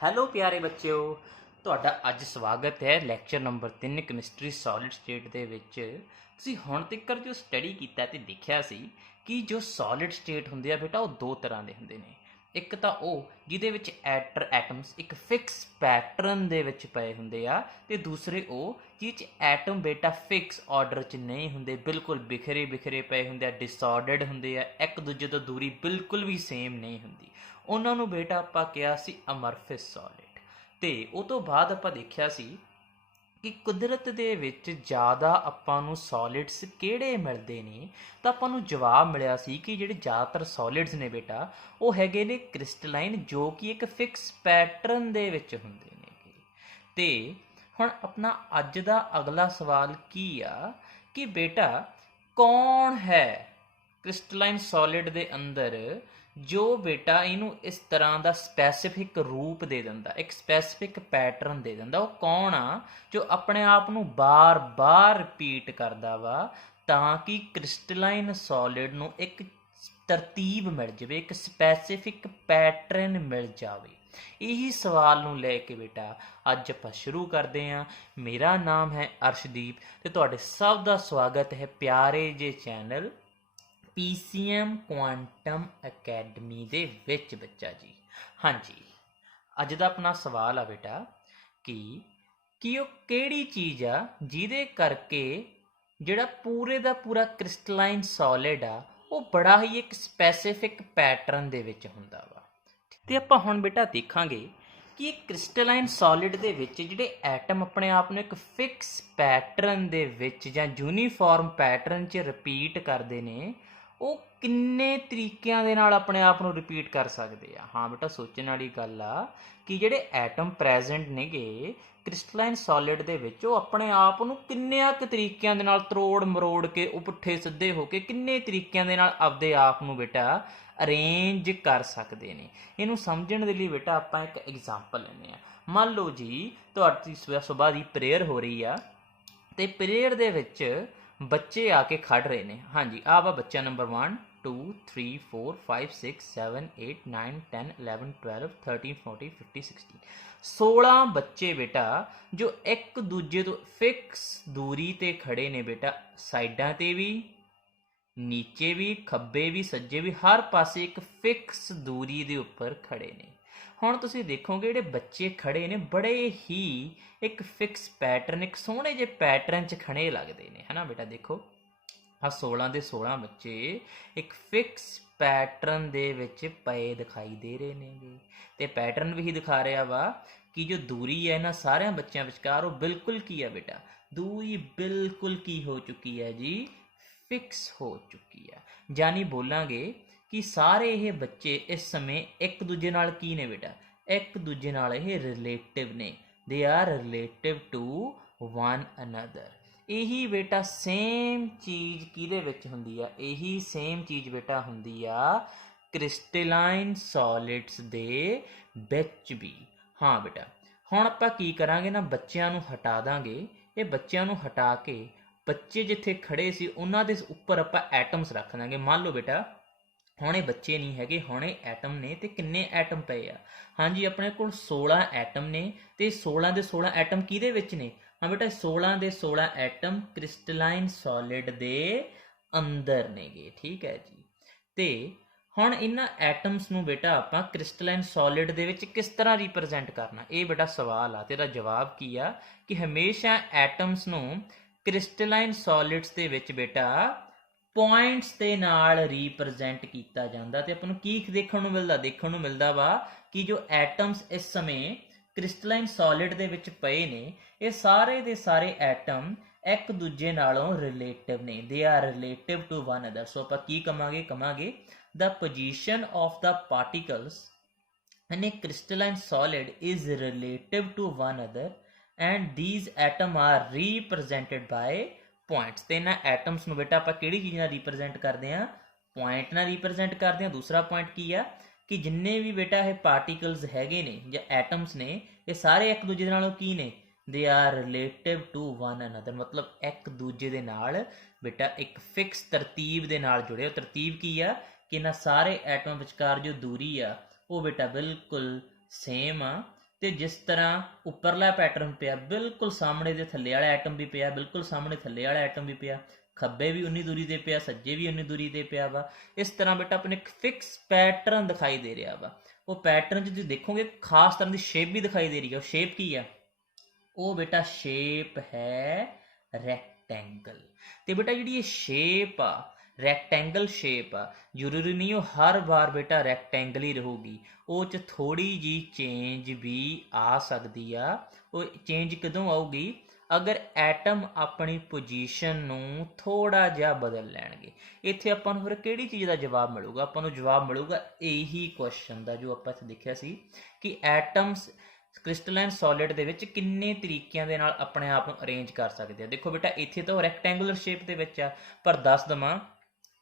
Hello ਪਿਆਰੇ ਬੱਚਿਓ, ਤੁਹਾਡਾ ਅੱਜ ਸਵਾਗਤ ਹੈ lecture number 3 chemistry solid state ਦੇ ਵਿੱਚ। ਤੁਸੀਂ ਹੁਣ ਤੱਕ ਜੋ ਸਟੱਡੀ ਕੀਤਾ ਤੇ ਦੇਖਿਆ ਸੀ ਕਿ ਜੋ ਸੋਲਿਡ ਸਟੇਟ ਹੁੰਦੇ ਆ ਬੇਟਾ, ਉਹ ਦੋ ਤਰ੍ਹਾਂ ਦੇ ਹੁੰਦੇ ਨੇ। ਇੱਕ ਤਾਂ ਉਹ ਜਿਹਦੇ ਵਿੱਚ ਐਟਮਸ ਇੱਕ ਫਿਕਸ ਪੈਟਰਨ ਦੇ ਵਿੱਚ ਪਏ ਹੁੰਦੇ ਆ, ਤੇ ਦੂਸਰੇ ਉਹ ਜਿਹ 'ਚ ਐਟਮ ਬੇਟਾ ਫਿਕਸ ਆਰਡਰ 'ਚ ਨਹੀਂ ਹੁੰਦੇ, ਬਿਲਕੁਲ ਬਿਖਰੇ ਬਿਖਰੇ ਪਏ ਹੁੰਦੇ ਆ, ਡਿਸਆਰਡਰਡ ਹੁੰਦੇ ਆ, ਇੱਕ ਦੂਜੇ ਤੋਂ ਦੂਰੀ ਬਿਲਕੁਲ ਵੀ ਸੇਮ ਨਹੀਂ ਹੁੰਦੀ। ਉਹਨਾਂ ਨੂੰ ਬੇਟਾ ਆਪਾਂ ਕਿਹਾ ਸੀ ਅਮਰਫਿਸ ਸੋਲਿਡ। ਅਤੇ ਉਹ ਤੋਂ ਬਾਅਦ ਆਪਾਂ ਦੇਖਿਆ ਸੀ ਕਿ ਕੁਦਰਤ ਦੇ ਵਿੱਚ ਜ਼ਿਆਦਾ ਆਪਾਂ ਨੂੰ ਸੋਲਿਡਸ ਕਿਹੜੇ ਮਿਲਦੇ ਨੇ, ਤਾਂ ਆਪਾਂ ਨੂੰ ਜਵਾਬ ਮਿਲਿਆ ਸੀ ਕਿ ਜਿਹੜੇ ਜ਼ਿਆਦਾਤਰ ਸੋਲਿਡਸ ਨੇ ਬੇਟਾ, ਉਹ ਹੈਗੇ ਨੇ ਕ੍ਰਿਸਟਲਾਈਨ, ਜੋ ਕਿ ਇੱਕ ਫਿਕਸ ਪੈਟਰਨ ਦੇ ਵਿੱਚ ਹੁੰਦੇ ਨੇ। ਅਤੇ ਹੁਣ ਆਪਣਾ ਅੱਜ ਦਾ ਅਗਲਾ ਸਵਾਲ ਕੀ ਆ ਕਿ ਬੇਟਾ ਕੌਣ ਹੈ ਕ੍ਰਿਸਟਲਾਈਨ ਸੋਲਿਡ ਦੇ ਅੰਦਰ ਜੋ ਬੇਟਾ ਇਹਨੂੰ ਇਸ ਤਰ੍ਹਾਂ ਦਾ ਸਪੈਸੀਫਿਕ ਰੂਪ ਦੇ ਦਿੰਦਾ, ਇੱਕ ਸਪੈਸੀਫਿਕ ਪੈਟਰਨ ਦੇ ਦਿੰਦਾ। ਉਹ ਕੌਣ ਆ ਜੋ ਆਪਣੇ ਆਪ ਨੂੰ ਬਾਰ-ਬਾਰ ਰਿਪੀਟ ਕਰਦਾ ਵਾ, ਤਾਂ ਕਿ ਕ੍ਰਿਸਟਲਾਈਨ ਸੋਲਿਡ ਨੂੰ ਇੱਕ ਤਰਤੀਬ ਮਿਲ ਜਾਵੇ, ਇੱਕ ਸਪੈਸੀਫਿਕ ਪੈਟਰਨ ਮਿਲ ਜਾਵੇ। ਇਹੀ ਸਵਾਲ ਨੂੰ ਲੈ ਕੇ ਬੇਟਾ ਅੱਜ ਆਪਾਂ ਸ਼ੁਰੂ ਕਰਦੇ ਹਾਂ। ਮੇਰਾ ਨਾਮ ਹੈ ਅਰਸ਼ਦੀਪ ਅਤੇ ਤੁਹਾਡੇ ਸਭ ਦਾ ਸਵਾਗਤ ਹੈ ਪਿਆਰੇ ਜੇ ਚੈਨਲ PCM ਕੁਆਂਟਮ ਅਕੈਡਮੀ ਦੇ ਵਿੱਚ ਬੱਚਾ ਜੀ। ਹਾਂਜੀ, ਅੱਜ ਦਾ ਆਪਣਾ ਸਵਾਲ ਆ ਬੇਟਾ ਕਿ ਉਹ ਕਿਹੜੀ ਚੀਜ਼ ਆ ਜਿਹਦੇ ਕਰਕੇ ਜਿਹੜਾ ਪੂਰੇ ਦਾ ਪੂਰਾ ਕ੍ਰਿਸਟਲਾਈਨ ਸੋਲਿਡ ਆ, ਉਹ ਬੜਾ ਹੀ ਇੱਕ ਸਪੈਸੀਫਿਕ ਪੈਟਰਨ ਦੇ ਵਿੱਚ ਹੁੰਦਾ ਵਾ। ਅਤੇ ਆਪਾਂ ਹੁਣ ਬੇਟਾ ਦੇਖਾਂਗੇ ਕਿ ਇਹ ਕ੍ਰਿਸਟਲਾਈਨ ਸੋਲਿਡ ਦੇ ਵਿੱਚ ਜਿਹੜੇ ਐਟਮ ਆਪਣੇ ਆਪ ਨੂੰ ਇੱਕ ਫਿਕਸ ਪੈਟਰਨ ਦੇ ਵਿੱਚ ਜਾਂ ਯੂਨੀਫਾਰਮ ਪੈਟਰਨ 'ਚ ਰਿਪੀਟ ਕਰਦੇ ਨੇ, ਉਹ ਕਿੰਨੇ ਤਰੀਕਿਆਂ ਦੇ ਨਾਲ ਆਪਣੇ ਆਪ ਨੂੰ ਰਿਪੀਟ ਕਰ ਸਕਦੇ ਆ। ਹਾਂ ਬੇਟਾ, ਸੋਚਣ ਵਾਲੀ ਗੱਲ ਆ ਕਿ ਜਿਹੜੇ ਐਟਮ ਪ੍ਰੈਜ਼ੈਂਟ ਨੇਗੇ ਕ੍ਰਿਸਟਲਾਈਨ ਸੋਲਿਡ ਦੇ ਵਿੱਚ, ਉਹ ਆਪਣੇ ਆਪ ਨੂੰ ਕਿੰਨਿਆਂ ਕੁ ਤਰੀਕਿਆਂ ਦੇ ਨਾਲ ਤਰੋੜ ਮਰੋੜ ਕੇ, ਉਹ ਪੁੱਠੇ ਸਿੱਧੇ ਹੋ ਕੇ ਕਿੰਨੇ ਤਰੀਕਿਆਂ ਦੇ ਨਾਲ ਆਪਦੇ ਆਪ ਨੂੰ ਬੇਟਾ ਅਰੇਂਜ ਕਰ ਸਕਦੇ ਨੇ। ਇਹਨੂੰ ਸਮਝਣ ਦੇ ਲਈ ਬੇਟਾ ਆਪਾਂ ਇੱਕ ਐਗਜ਼ਾਮਪਲ ਲੈਂਦੇ ਹਾਂ। ਮੰਨ ਲਓ ਜੀ ਤੁਹਾਡੀ ਸੁਬਾਹ ਦੀ ਪ੍ਰੇਅਰ ਹੋ ਰਹੀ ਆ, ਅਤੇ ਪ੍ਰੇਅਰ ਦੇ ਵਿੱਚ ਬੱਚੇ ਆ ਕੇ ਖੜ੍ਹ ਰਹੇ ਨੇ। ਹਾਂਜੀ, ਆਹ ਵਾ ਬੱਚਾ ਨੰਬਰ 1 2 3 4 5 6 7 8 9 10 11 12 13 14 15 16 16 ਬੱਚੇ ਬੇਟਾ ਜੋ ਇੱਕ ਦੂਜੇ ਤੋਂ ਫਿਕਸ ਦੂਰੀ 'ਤੇ ਖੜ੍ਹੇ ਨੇ ਬੇਟਾ, ਸਾਈਡਾਂ 'ਤੇ ਵੀ, ਨੀਚੇ ਵੀ, ਖੱਬੇ ਵੀ, ਸੱਜੇ ਵੀ, ਹਰ ਪਾਸੇ ਇੱਕ ਫਿਕਸ ਦੂਰੀ ਦੇ ਉੱਪਰ ਖੜ੍ਹੇ ਨੇ। ਹੁਣ ਤੁਸੀਂ ਦੇਖੋਗੇ ਜਿਹੜੇ ਬੱਚੇ ਖੜ੍ਹੇ ਨੇ ਬੜੇ ਹੀ ਇੱਕ ਫਿਕਸ ਪੈਟਰਨ, ਇੱਕ ਸੋਹਣੇ ਜਿਹੇ ਪੈਟਰਨ 'ਚ ਖੜੇ ਲੱਗਦੇ ਨੇ, ਹੈ ਨਾ ਬੇਟਾ। ਦੇਖੋ ਆਹ 16 ਦੇ 16 ਬੱਚੇ ਇੱਕ ਫਿਕਸ ਪੈਟਰਨ ਦੇ ਵਿੱਚ ਪਏ ਦਿਖਾਈ ਦੇ ਰਹੇ ਨੇਗੇ, ਅਤੇ ਪੈਟਰਨ ਵੀ ਹੀ ਦਿਖਾ ਰਿਹਾ ਵਾ ਕਿ ਜੋ ਦੂਰੀ ਹੈ ਇਹਨਾਂ ਸਾਰਿਆਂ ਬੱਚਿਆਂ ਵਿਚਕਾਰ, ਉਹ ਬਿਲਕੁਲ ਕੀ ਆ ਬੇਟਾ, ਦੂਰੀ ਬਿਲਕੁਲ ਕੀ ਹੋ ਚੁੱਕੀ ਹੈ ਜੀ, ਫਿਕਸ ਹੋ ਚੁੱਕੀ ਆ। ਜਾਨੀ ਬੋਲਾਂਗੇ ਕਿ ਸਾਰੇ ਇਹ ਬੱਚੇ ਇਸ ਸਮੇਂ ਇੱਕ ਦੂਜੇ ਨਾਲ ਕੀ ਨੇ ਬੇਟਾ, ਇੱਕ ਦੂਜੇ ਨਾਲ ਇਹ ਰਿਲੇਟਿਵ ਨੇ। They are relative to one another. ਇਹੀ ਬੇਟਾ ਸੇਮ ਚੀਜ਼ ਕਿਹਦੇ ਵਿੱਚ ਹੁੰਦੀ ਆ, ਇਹੀ ਸੇਮ ਚੀਜ਼ ਬੇਟਾ ਹੁੰਦੀ ਆ ਕ੍ਰਿਸਟਲਾਈਨ ਸੋਲਿਡਸ ਦੇ ਵਿੱਚ ਵੀ। ਹਾਂ ਬੇਟਾ, ਹੁਣ ਆਪਾਂ ਕੀ ਕਰਾਂਗੇ ਨਾ, ਬੱਚਿਆਂ ਨੂੰ ਹਟਾ ਦਾਂਗੇ। ਇਹ ਬੱਚਿਆਂ ਨੂੰ ਹਟਾ ਕੇ ਬੱਚੇ ਜਿੱਥੇ ਖੜ੍ਹੇ ਸੀ ਉਹਨਾਂ ਦੇ ਉੱਪਰ ਆਪਾਂ ਐਟਮਸ ਰੱਖ ਦਾਂਗੇ। ਮੰਨ ਲਓ ਬੇਟਾ ਹੁਣ ਇਹ ਬੱਚੇ ਨਹੀਂ ਹੈਗੇ, ਹੁਣ ਇਹ ਐਟਮ ਨੇ, ਅਤੇ ਕਿੰਨੇ ਐਟਮ ਪਏ ਆ, ਹਾਂਜੀ ਆਪਣੇ ਕੋਲ 16 ਐਟਮ ਨੇ, ਅਤੇ 16 ਦੇ 16 ਐਟਮ ਕਿਹਦੇ ਵਿੱਚ ਨੇ, ਹਾਂ ਬੇਟਾ 16 ਦੇ 16 ਐਟਮ ਕ੍ਰਿਸਟਲਾਈਨ ਸੋਲਿਡ ਦੇ ਅੰਦਰ ਨੇਗੇ। ਠੀਕ ਹੈ ਜੀ। ਅਤੇ ਹੁਣ ਇਹਨਾਂ ਐਟਮਸ ਨੂੰ ਬੇਟਾ ਆਪਾਂ ਕ੍ਰਿਸਟਲਾਈਨ ਸੋਲਿਡ ਦੇ ਵਿੱਚ ਕਿਸ ਤਰ੍ਹਾਂ ਰਿਪਰਜੈਂਟ ਕਰਨਾ, ਇਹ ਬੇਟਾ ਸਵਾਲ ਆ। ਅਤੇ ਇਹਦਾ ਜਵਾਬ ਕੀ ਆ ਕਿ ਹਮੇਸ਼ਾ ਐਟਮਸ ਨੂੰ ਕ੍ਰਿਸਟਲਾਈਨ ਸੋਲਿਡਸ ਦੇ ਵਿੱਚ ਬੇਟਾ ਪੁਆਇੰਟਸ ਦੇ ਨਾਲ ਰੀਪ੍ਰਜੈਂਟ ਕੀਤਾ ਜਾਂਦਾ। ਅਤੇ ਆਪਾਂ ਨੂੰ ਕੀ ਦੇਖਣ ਨੂੰ ਮਿਲਦਾ, ਦੇਖਣ ਨੂੰ ਮਿਲਦਾ ਵਾ ਕਿ ਜੋ ਐਟਮਸ ਇਸ ਸਮੇਂ ਕ੍ਰਿਸਟਲਾਈਨ ਸੋਲਿਡ ਦੇ ਵਿੱਚ ਪਏ ਨੇ, ਇਹ ਸਾਰੇ ਦੇ ਸਾਰੇ ਐਟਮ ਇੱਕ ਦੂਜੇ ਨਾਲੋਂ ਰਿਲੇਟਿਵ ਨੇ। They are relative to one other. So ਆਪਾਂ ਕੀ ਕਵਾਂਗੇ the position of the particles in a crystalline solid is relative to one another and these atoms are represented by points। ਤੇ ਇਹਨਾਂ ਐਟਮਸ ਨੂੰ ਬੇਟਾ ਆਪਾਂ ਕਿਹੜੀ ਚੀਜ਼ ਨਾਲ ਰਿਪਰਜੈਂਟ ਕਰਦੇ ਹਾਂ, ਪੁਆਇੰਟ ਨਾਲ ਰਿਪਰਜੈਂਟ ਕਰਦੇ ਹਾਂ। ਦੂਸਰਾ ਪੁਆਇੰਟ ਕੀ ਆ ਕਿ ਜਿੰਨੇ ਵੀ ਬੇਟਾ ਇਹ ਪਾਰਟੀਕਲਸ ਹੈਗੇ ਨੇ ਜਾਂ ਐਟਮਸ ਨੇ, ਇਹ ਸਾਰੇ ਇੱਕ ਦੂਜੇ ਦੇ ਨਾਲੋਂ ਕੀ ਨੇ, they are relative to one another. ਮਤਲਬ ਇੱਕ ਦੂਜੇ ਦੇ ਨਾਲ ਬੇਟਾ ਇੱਕ ਫਿਕਸ ਤਰਤੀਬ ਦੇ ਨਾਲ ਜੁੜੇ। ਉਹ ਤਰਤੀਬ ਕੀ ਆ ਕਿ ਇਹਨਾਂ ਸਾਰੇ ਐਟਮਾਂ ਵਿਚਕਾਰ ਜੋ ਦੂਰੀ ਆ ਉਹ ਬੇਟਾ ਬਿਲਕੁਲ ਸੇਮ ਆ, ਤੇ ਜਿਸ ਤਰ੍ਹਾਂ ਉੱਪਰਲਾ ਪੈਟਰਨ ਪਿਆ ਬਿਲਕੁਲ ਸਾਹਮਣੇ ਦੇ ਥੱਲੇ ਵਾਲਾ ਐਟਮ ਵੀ ਪਿਆ, ਬਿਲਕੁਲ ਸਾਹਮਣੇ ਥੱਲੇ ਵਾਲਾ ਐਟਮ ਵੀ ਪਿਆ, ਖੱਬੇ ਵੀ ਉਨੀ ਦੂਰੀ ਤੇ ਪਿਆ, ਸੱਜੇ ਵੀ ਉਨੀ ਦੂਰੀ ਤੇ ਪਿਆ ਵਾ। ਇਸ ਤਰ੍ਹਾਂ ਬੇਟਾ ਆਪਣੇ ਇੱਕ ਫਿਕਸ ਪੈਟਰਨ ਦਿਖਾਈ ਦੇ ਰਿਹਾ ਵਾ। ਉਹ ਪੈਟਰਨ 'ਚ ਤੁਸੀਂ ਦੇਖੋਗੇ ਖਾਸ ਤਰ੍ਹਾਂ ਦੀ ਸ਼ੇਪ ਵੀ ਦਿਖਾਈ ਦੇ ਰਹੀ ਹੈ। ਉਹ ਸ਼ੇਪ ਕੀ ਆ? ਉਹ ਬੇਟਾ ਸ਼ੇਪ ਹੈ ਰੈਕਟੈਂਗਲ। ਤੇ ਬੇਟਾ ਜਿਹੜੀ ਇਹ ਸ਼ੇਪ ਆ, ਰੈਕਟੈਂਗਲ ਸ਼ੇਪ ਆ, ਜ਼ਰੂਰੀ ਨਹੀਂ ਉਹ ਹਰ ਵਾਰ ਬੇਟਾ ਰੈਕਟੈਂਗਲ ਹੀ ਰਹੂਗੀ। ਉਹ 'ਚ ਥੋੜ੍ਹੀ ਜਿਹੀ ਚੇਂਜ ਵੀ ਆ ਸਕਦੀ ਆ। ਉਹ ਚੇਂਜ ਕਦੋਂ ਆਊਗੀ? ਅਗਰ ਐਟਮ ਆਪਣੀ ਪੋਜੀਸ਼ਨ ਨੂੰ ਥੋੜ੍ਹਾ ਜਿਹਾ ਬਦਲ ਲੈਣਗੇ। ਇੱਥੇ ਆਪਾਂ ਨੂੰ ਫਿਰ ਕਿਹੜੀ ਚੀਜ਼ ਦਾ ਜਵਾਬ ਮਿਲੂਗਾ? ਆਪਾਂ ਨੂੰ ਜਵਾਬ ਮਿਲੂਗਾ ਇਹੀ ਕੁਐਸਚਨ ਦਾ ਜੋ ਆਪਾਂ ਇੱਥੇ ਦੇਖਿਆ ਸੀ ਕਿ ਐਟਮਸ ਕ੍ਰਿਸਟਲਾਈਨ ਸੋਲਿਡ ਦੇ ਵਿੱਚ ਕਿੰਨੇ ਤਰੀਕਿਆਂ ਦੇ ਨਾਲ ਆਪਣੇ ਆਪ ਨੂੰ ਅਰੇਂਜ ਕਰ ਸਕਦੇ ਆ। ਦੇਖੋ ਬੇਟਾ ਇੱਥੇ ਤਾਂ ਉਹ ਰੈਕਟੈਂਗੂਲਰ ਸ਼ੇਪ ਦੇ ਵਿੱਚ ਆ, ਪਰ ਦੱਸ ਦੇਵਾਂ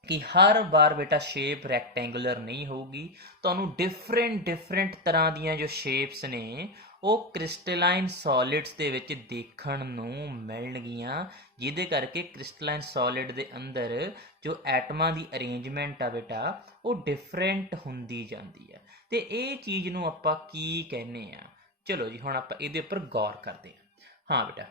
ਕਿ ਹਰ ਵਾਰ ਬੇਟਾ ਸ਼ੇਪ ਰੈਕਟੈਂਗੂਲਰ ਨਹੀਂ ਹੋਊਗੀ। ਤੁਹਾਨੂੰ ਡਿਫਰੈਂਟ ਤਰ੍ਹਾਂ ਦੀਆਂ ਜੋ ਸ਼ੇਪਸ ਨੇ ਉਹ ਕ੍ਰਿਸਟਲਾਈਨ ਸੋਲਿਡਸ ਦੇ ਵਿੱਚ ਦੇਖਣ ਨੂੰ ਮਿਲਣਗੀਆਂ, ਜਿਹਦੇ ਕਰਕੇ ਕ੍ਰਿਸਟਲਾਈਨ ਸੋਲਿਡ ਦੇ ਅੰਦਰ ਜੋ ਐਟਮਾਂ ਦੀ ਅਰੇਂਜਮੈਂਟ ਆ ਬੇਟਾ ਉਹ ਡਿਫਰੈਂਟ ਹੁੰਦੀ ਜਾਂਦੀ ਆ। ਤੇ ਇਹ ਚੀਜ਼ ਨੂੰ ਆਪਾਂ ਕੀ ਕਹਿੰਦੇ ਆ? ਚਲੋ ਜੀ ਹੁਣ ਆਪਾਂ ਇਹਦੇ ਉੱਪਰ ਗੌਰ ਕਰਦੇ ਹਾਂ। ਹਾਂ ਬੇਟਾ,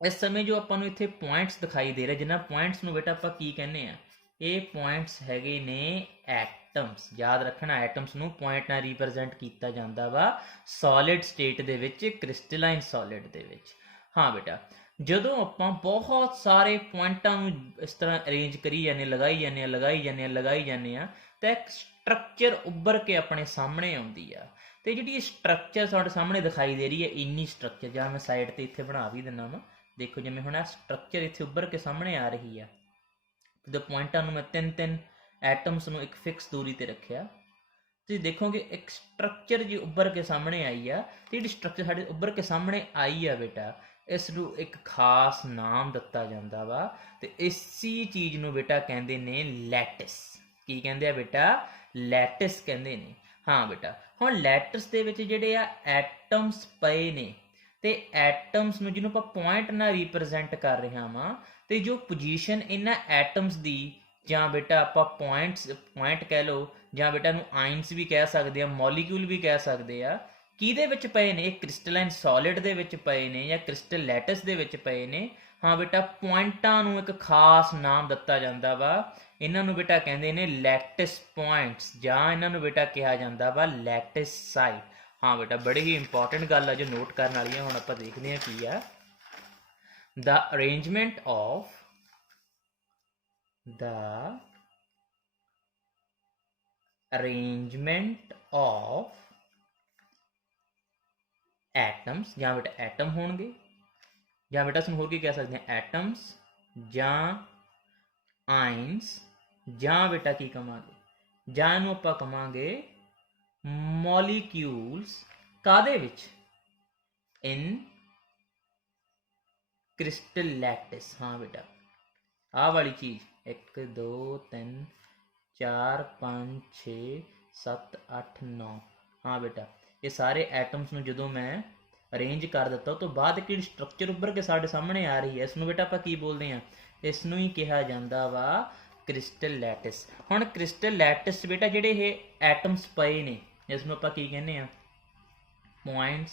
ਇਸ ਸਮੇਂ ਜੋ ਆਪਾਂ ਨੂੰ ਇੱਥੇ ਪੁਆਇੰਟਸ ਦਿਖਾਈ ਦੇ ਰਹੇ, ਜਿਨ੍ਹਾਂ ਪੁਆਇੰਟਸ ਨੂੰ ਬੇਟਾ ਆਪਾਂ ਕੀ ਕਹਿੰਦੇ ਆ? ਇਹ ਪੁਆਇੰਟਸ ਹੈਗੇ ਨੇ ਐਟਮਸ। ਯਾਦ ਰੱਖਣਾ, ਐਟਮਸ ਨੂੰ ਪੁਆਇੰਟ ਨਾਲ ਰਿਪਰੈਜ਼ੈਂਟ ਕੀਤਾ ਜਾਂਦਾ ਵਾ ਸੋਲਿਡ ਸਟੇਟ ਦੇ ਵਿੱਚ, ਕ੍ਰਿਸਟਲਾਈਨ ਸੋਲਿਡ ਦੇ ਵਿੱਚ। ਹਾਂ ਬੇਟਾ, ਜਦੋਂ ਆਪਾਂ ਬਹੁਤ ਸਾਰੇ ਪੁਆਇੰਟਾਂ ਨੂੰ ਇਸ ਤਰ੍ਹਾਂ ਅਰੇਂਜ ਕਰੀ ਜਾਂਦੇ, ਲਗਾਈ ਜਾਂਦੇ ਆ ਤਾਂ ਇੱਕ ਸਟਰਕਚਰ ਉੱਭਰ ਕੇ ਆਪਣੇ ਸਾਹਮਣੇ ਆਉਂਦੀ ਆ। ਤੇ ਜਿਹੜੀ ਇਹ ਸਟਰਕਚਰ ਸਾਡੇ ਸਾਹਮਣੇ ਦਿਖਾਈ ਦੇ ਰਹੀ ਹੈ, ਇੰਨੀ ਸਟਰਕਚਰ, ਜਾਂ ਮੈਂ ਸਾਈਡ ਤੇ ਇੱਥੇ ਬਣਾ ਵੀ ਦਿੰਦਾ ਵਾ। ਦੇਖੋ ਜਿਵੇਂ ਹੁਣ ਇਹ ਸਟਰਕਚਰ ਇੱਥੇ ਉੱਭਰ ਕੇ ਸਾਹਮਣੇ ਆ ਰਹੀ ਆ। ਜਦੋਂ ਪੁਆਇੰਟਾਂ ਨੂੰ ਮੈਂ ਤਿੰਨ ਐਟਮਸ ਨੂੰ ਇੱਕ ਫਿਕਸ ਦੂਰੀ ਤੇ ਰੱਖਿਆ, ਤੁਸੀਂ ਦੇਖੋਗੇ ਇੱਕ ਸਟਰਕਚਰ ਜੀ ਉੱਭਰ ਕੇ ਸਾਹਮਣੇ ਆਈ ਆ। ਤੇ ਜਿਹੜੀ ਸਟਰਕਚਰ ਸਾਡੇ ਉੱਭਰ ਕੇ ਸਾਹਮਣੇ ਆਈ ਆ ਬੇਟਾ, ਇਸ ਨੂੰ ਇੱਕ ਖਾਸ ਨਾਮ ਦਿੱਤਾ ਜਾਂਦਾ ਵਾ। ਤੇ ਇਸੀ ਚੀਜ਼ ਨੂੰ ਬੇਟਾ ਕਹਿੰਦੇ ਨੇ ਲੈਟਿਸ। ਕੀ ਕਹਿੰਦੇ ਆ ਬੇਟਾ? ਲੈਟਿਸ ਕਹਿੰਦੇ ਨੇ। ਹਾਂ ਬੇਟਾ, ਹੁਣ ਲੈਟਿਸ ਦੇ ਵਿੱਚ ਜਿਹੜੇ ਆ ਐਟਮਸ ਪਏ ਨੇ, ਤੇ ਐਟਮਸ ਨੂੰ ਜਿਹਨੂੰ ਆਪਾਂ ਪੁਆਇੰਟ ਨਾਲ ਰਿਪਰੈਜ਼ੈਂਟ ਕਰ ਰਹੇ ਹਾਂ, ਤੇ ਜੋ ਪੋਜੀਸ਼ਨ ਇਹਨਾਂ ਐਟਮਸ ਦੀ, ਜਾਂ ਬੇਟਾ ਆਪਾਂ ਪੁਆਇੰਟ ਕਹਿ ਲਓ, ਜਾਂ ਬੇਟਾ ਨੂੰ ਆਇਨਸ ਵੀ ਕਹਿ ਸਕਦੇ ਆ, ਮੋਲੀਕਿਊਲ ਵੀ ਕਹਿ ਸਕਦੇ ਆ, ਕਿਹਦੇ ਵਿੱਚ ਪਏ ਨੇ? ਇਹ ਕ੍ਰਿਸਟਲਾਈਨ ਸੋਲਿਡ ਦੇ ਵਿੱਚ ਪਏ ਨੇ ਜਾਂ ਕ੍ਰਿਸਟਲ ਲੈਟਿਸ ਦੇ ਵਿੱਚ ਪਏ ਨੇ। ਹਾਂ ਬੇਟਾ, ਪੁਆਇੰਟਾਂ ਨੂੰ ਇੱਕ ਖਾਸ ਨਾਮ ਦਿੱਤਾ ਜਾਂਦਾ ਵਾ। ਇਹਨਾਂ ਨੂੰ ਬੇਟਾ ਕਹਿੰਦੇ ਨੇ ਲੈਟਿਸ ਪੁਆਇੰਟਸ, ਜਾਂ ਇਹਨਾਂ ਨੂੰ ਬੇਟਾ ਕਿਹਾ ਜਾਂਦਾ ਵਾ ਲੈਟਿਸ ਸਾਈਟ। ਹਾਂ ਬੇਟਾ, ਬੜੀ ਹੀ ਇੰਪੋਰਟੈਂਟ ਗੱਲ ਆ ਜੋ ਨੋਟ ਕਰਨ ਵਾਲੀ ਆ। ਹੁਣ ਆਪਾਂ ਦੇਖਦੇ ਹਾਂ ਕੀ ਆ। The arrangement of atoms, ਜਾਂ ਬੇਟਾ ਐਟਮ ਹੋਣਗੇ, ਜਾਂ ਬੇਟਾ ਅਸੀਂ ਹੋਰ ਕੀ ਕਹਿ ਸਕਦੇ ਹਾਂ? ਐਟਮਸ ਜਾਂ ਆਇਨਸ, ਜਾਂ ਬੇਟਾ ਕੀ ਕਵਾਂਗੇ? ਜਾਂ ਇਹਨੂੰ ਆਪਾਂ ਕਵਾਂਗੇ ਮੋਲੀਕਿਊਲਸ। ਕਾਹਦੇ ਵਿੱਚ? ਇਨ ਕ੍ਰਿਸਟਲ ਲੈਟਿਸ। ਹਾਂ ਬੇਟਾ, ਆਹ ਵਾਲੀ ਚੀਜ਼ 1 2 3 4 5 6 7 8 9। ਹਾਂ ਬੇਟਾ, ਇਹ ਸਾਰੇ ਐਟਮਸ ਨੂੰ ਜਦੋਂ ਮੈਂ ਅਰੇਂਜ ਕਰ ਦਿੱਤਾ, ਉਸ ਤੋਂ ਬਾਅਦ ਇੱਕ ਜਿਹੜੀ ਸਟਰਕਚਰ ਉੱਭਰ ਕੇ ਸਾਡੇ ਸਾਹਮਣੇ ਆ ਰਹੀ ਹੈ, ਇਸ ਨੂੰ ਬੇਟਾ ਆਪਾਂ ਕੀ ਬੋਲਦੇ ਹਾਂ? ਇਸ ਨੂੰ ਹੀ ਕਿਹਾ ਜਾਂਦਾ ਵਾ ਕ੍ਰਿਸਟਲ ਲੈਟਿਸ। ਹੁਣ ਕ੍ਰਿਸਟਲ ਲੈਟਿਸ ਬੇਟਾ ਜਿਹੜੇ ਇਹ ਐਟਮਸ ਪਏ ਨੇ, ਇਸ ਨੂੰ ਆਪਾਂ ਕੀ ਕਹਿੰਦੇ ਆ? Points,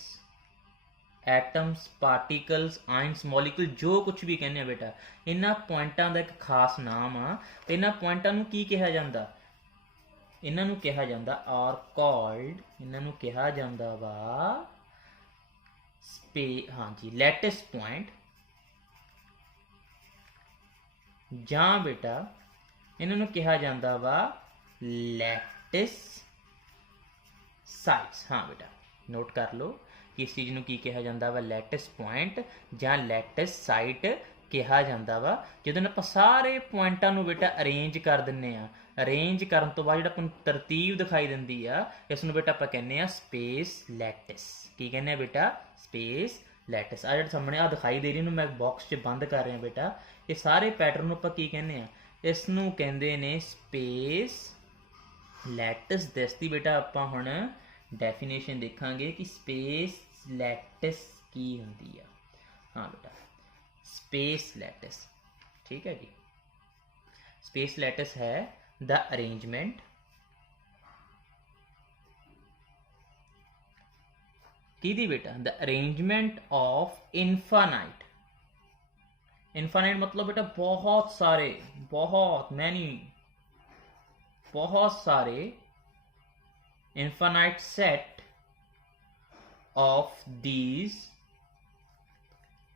atoms, particles, ions, molecule, ਜੋ ਕੁਝ ਵੀ ਕਹਿੰਦੇ ਆ ਬੇਟਾ, ਇਹਨਾਂ ਪੁਆਇੰਟਾਂ ਦਾ ਇੱਕ ਖਾਸ ਨਾਮ ਆ। ਤੇ ਇਹਨਾਂ ਪੁਆਇੰਟਾਂ ਨੂੰ ਕੀ ਕਿਹਾ ਜਾਂਦਾ? ਇਹਨਾਂ ਨੂੰ ਕਿਹਾ ਜਾਂਦਾ ਆਰ ਕਾਲਡ, ਇਹਨਾਂ ਨੂੰ ਕਿਹਾ ਜਾਂਦਾ ਵਾ ਹਾਂਜੀ ਲੈਟਿਸ ਪੁਆਇੰਟ, ਜਾਂ ਬੇਟਾ ਇਹਨਾਂ ਨੂੰ ਕਿਹਾ ਜਾਂਦਾ ਵਾ ਲੈਟਿਸ ਸਾਈਟਸ। ਹਾਂ ਬੇਟਾ, ਨੋਟ ਕਰ ਲਓ ਕਿ ਇਸ ਚੀਜ਼ ਨੂੰ ਕੀ ਕਿਹਾ ਜਾਂਦਾ ਵਾ? ਲੈਟਿਸ ਪੁਆਇੰਟ ਜਾਂ ਲੈਟਿਸ ਸਾਈਟ ਕਿਹਾ ਜਾਂਦਾ ਵਾ। ਜਦੋਂ ਆਪਾਂ ਸਾਰੇ ਪੁਆਇੰਟਾਂ ਨੂੰ ਬੇਟਾ ਅਰੇਂਜ ਕਰ ਦਿੰਦੇ ਆ, ਅਰੇਂਜ ਕਰਨ ਤੋਂ ਬਾਅਦ ਜਿਹੜਾ ਆਪਾਂ ਨੂੰ ਤਰਤੀਬ ਦਿਖਾਈ ਦਿੰਦੀ ਆ, ਇਸ ਨੂੰ ਬੇਟਾ ਆਪਾਂ ਕਹਿੰਦੇ ਆ ਸਪੇਸ ਲੈਟਿਸ। ਕੀ ਕਹਿੰਦੇ ਆ ਬੇਟਾ? Space lattice. ਆ ਜਿਹੜਾ ਸਾਹਮਣੇ ਆ ਦਿਖਾਈ ਦੇ ਰਹੀ, ਇਹਨੂੰ ਮੈਂ ਬਾਕਸ 'ਚ ਬੰਦ ਕਰ ਰਿਹਾ ਬੇਟਾ। ਇਹ ਸਾਰੇ ਪੈਟਰਨ ਨੂੰ ਆਪਾਂ ਕੀ ਕਹਿੰਦੇ ਆ? ਇਸ ਨੂੰ ਕਹਿੰਦੇ ਨੇ ਸਪੇਸ ਲੈਟਿਸ। ਦੱਸਦੀ ਬੇਟਾ ਆਪਾਂ ਹੁਣ ਡੈਫੀਨੇਸ਼ਨ ਦੇਖਾਂਗੇ ਕਿ ਸਪੇਸ ਲੈਟਿਸ ਕੀ ਹੁੰਦੀ ਆ। ਹਾਂ ਬੇਟਾ, ਸਪੇਸ ਲੈਟਿਸ, ਠੀਕ ਹੈ ਜੀ। ਸਪੇਸ ਲੈਟਿਸ ਹੈ the arrangement किहदी बेटा? The arrangement of infinite. Infinite मतलब बेटा बहुत सारे, बहुत मैनी, बहुत सारे infinite set of these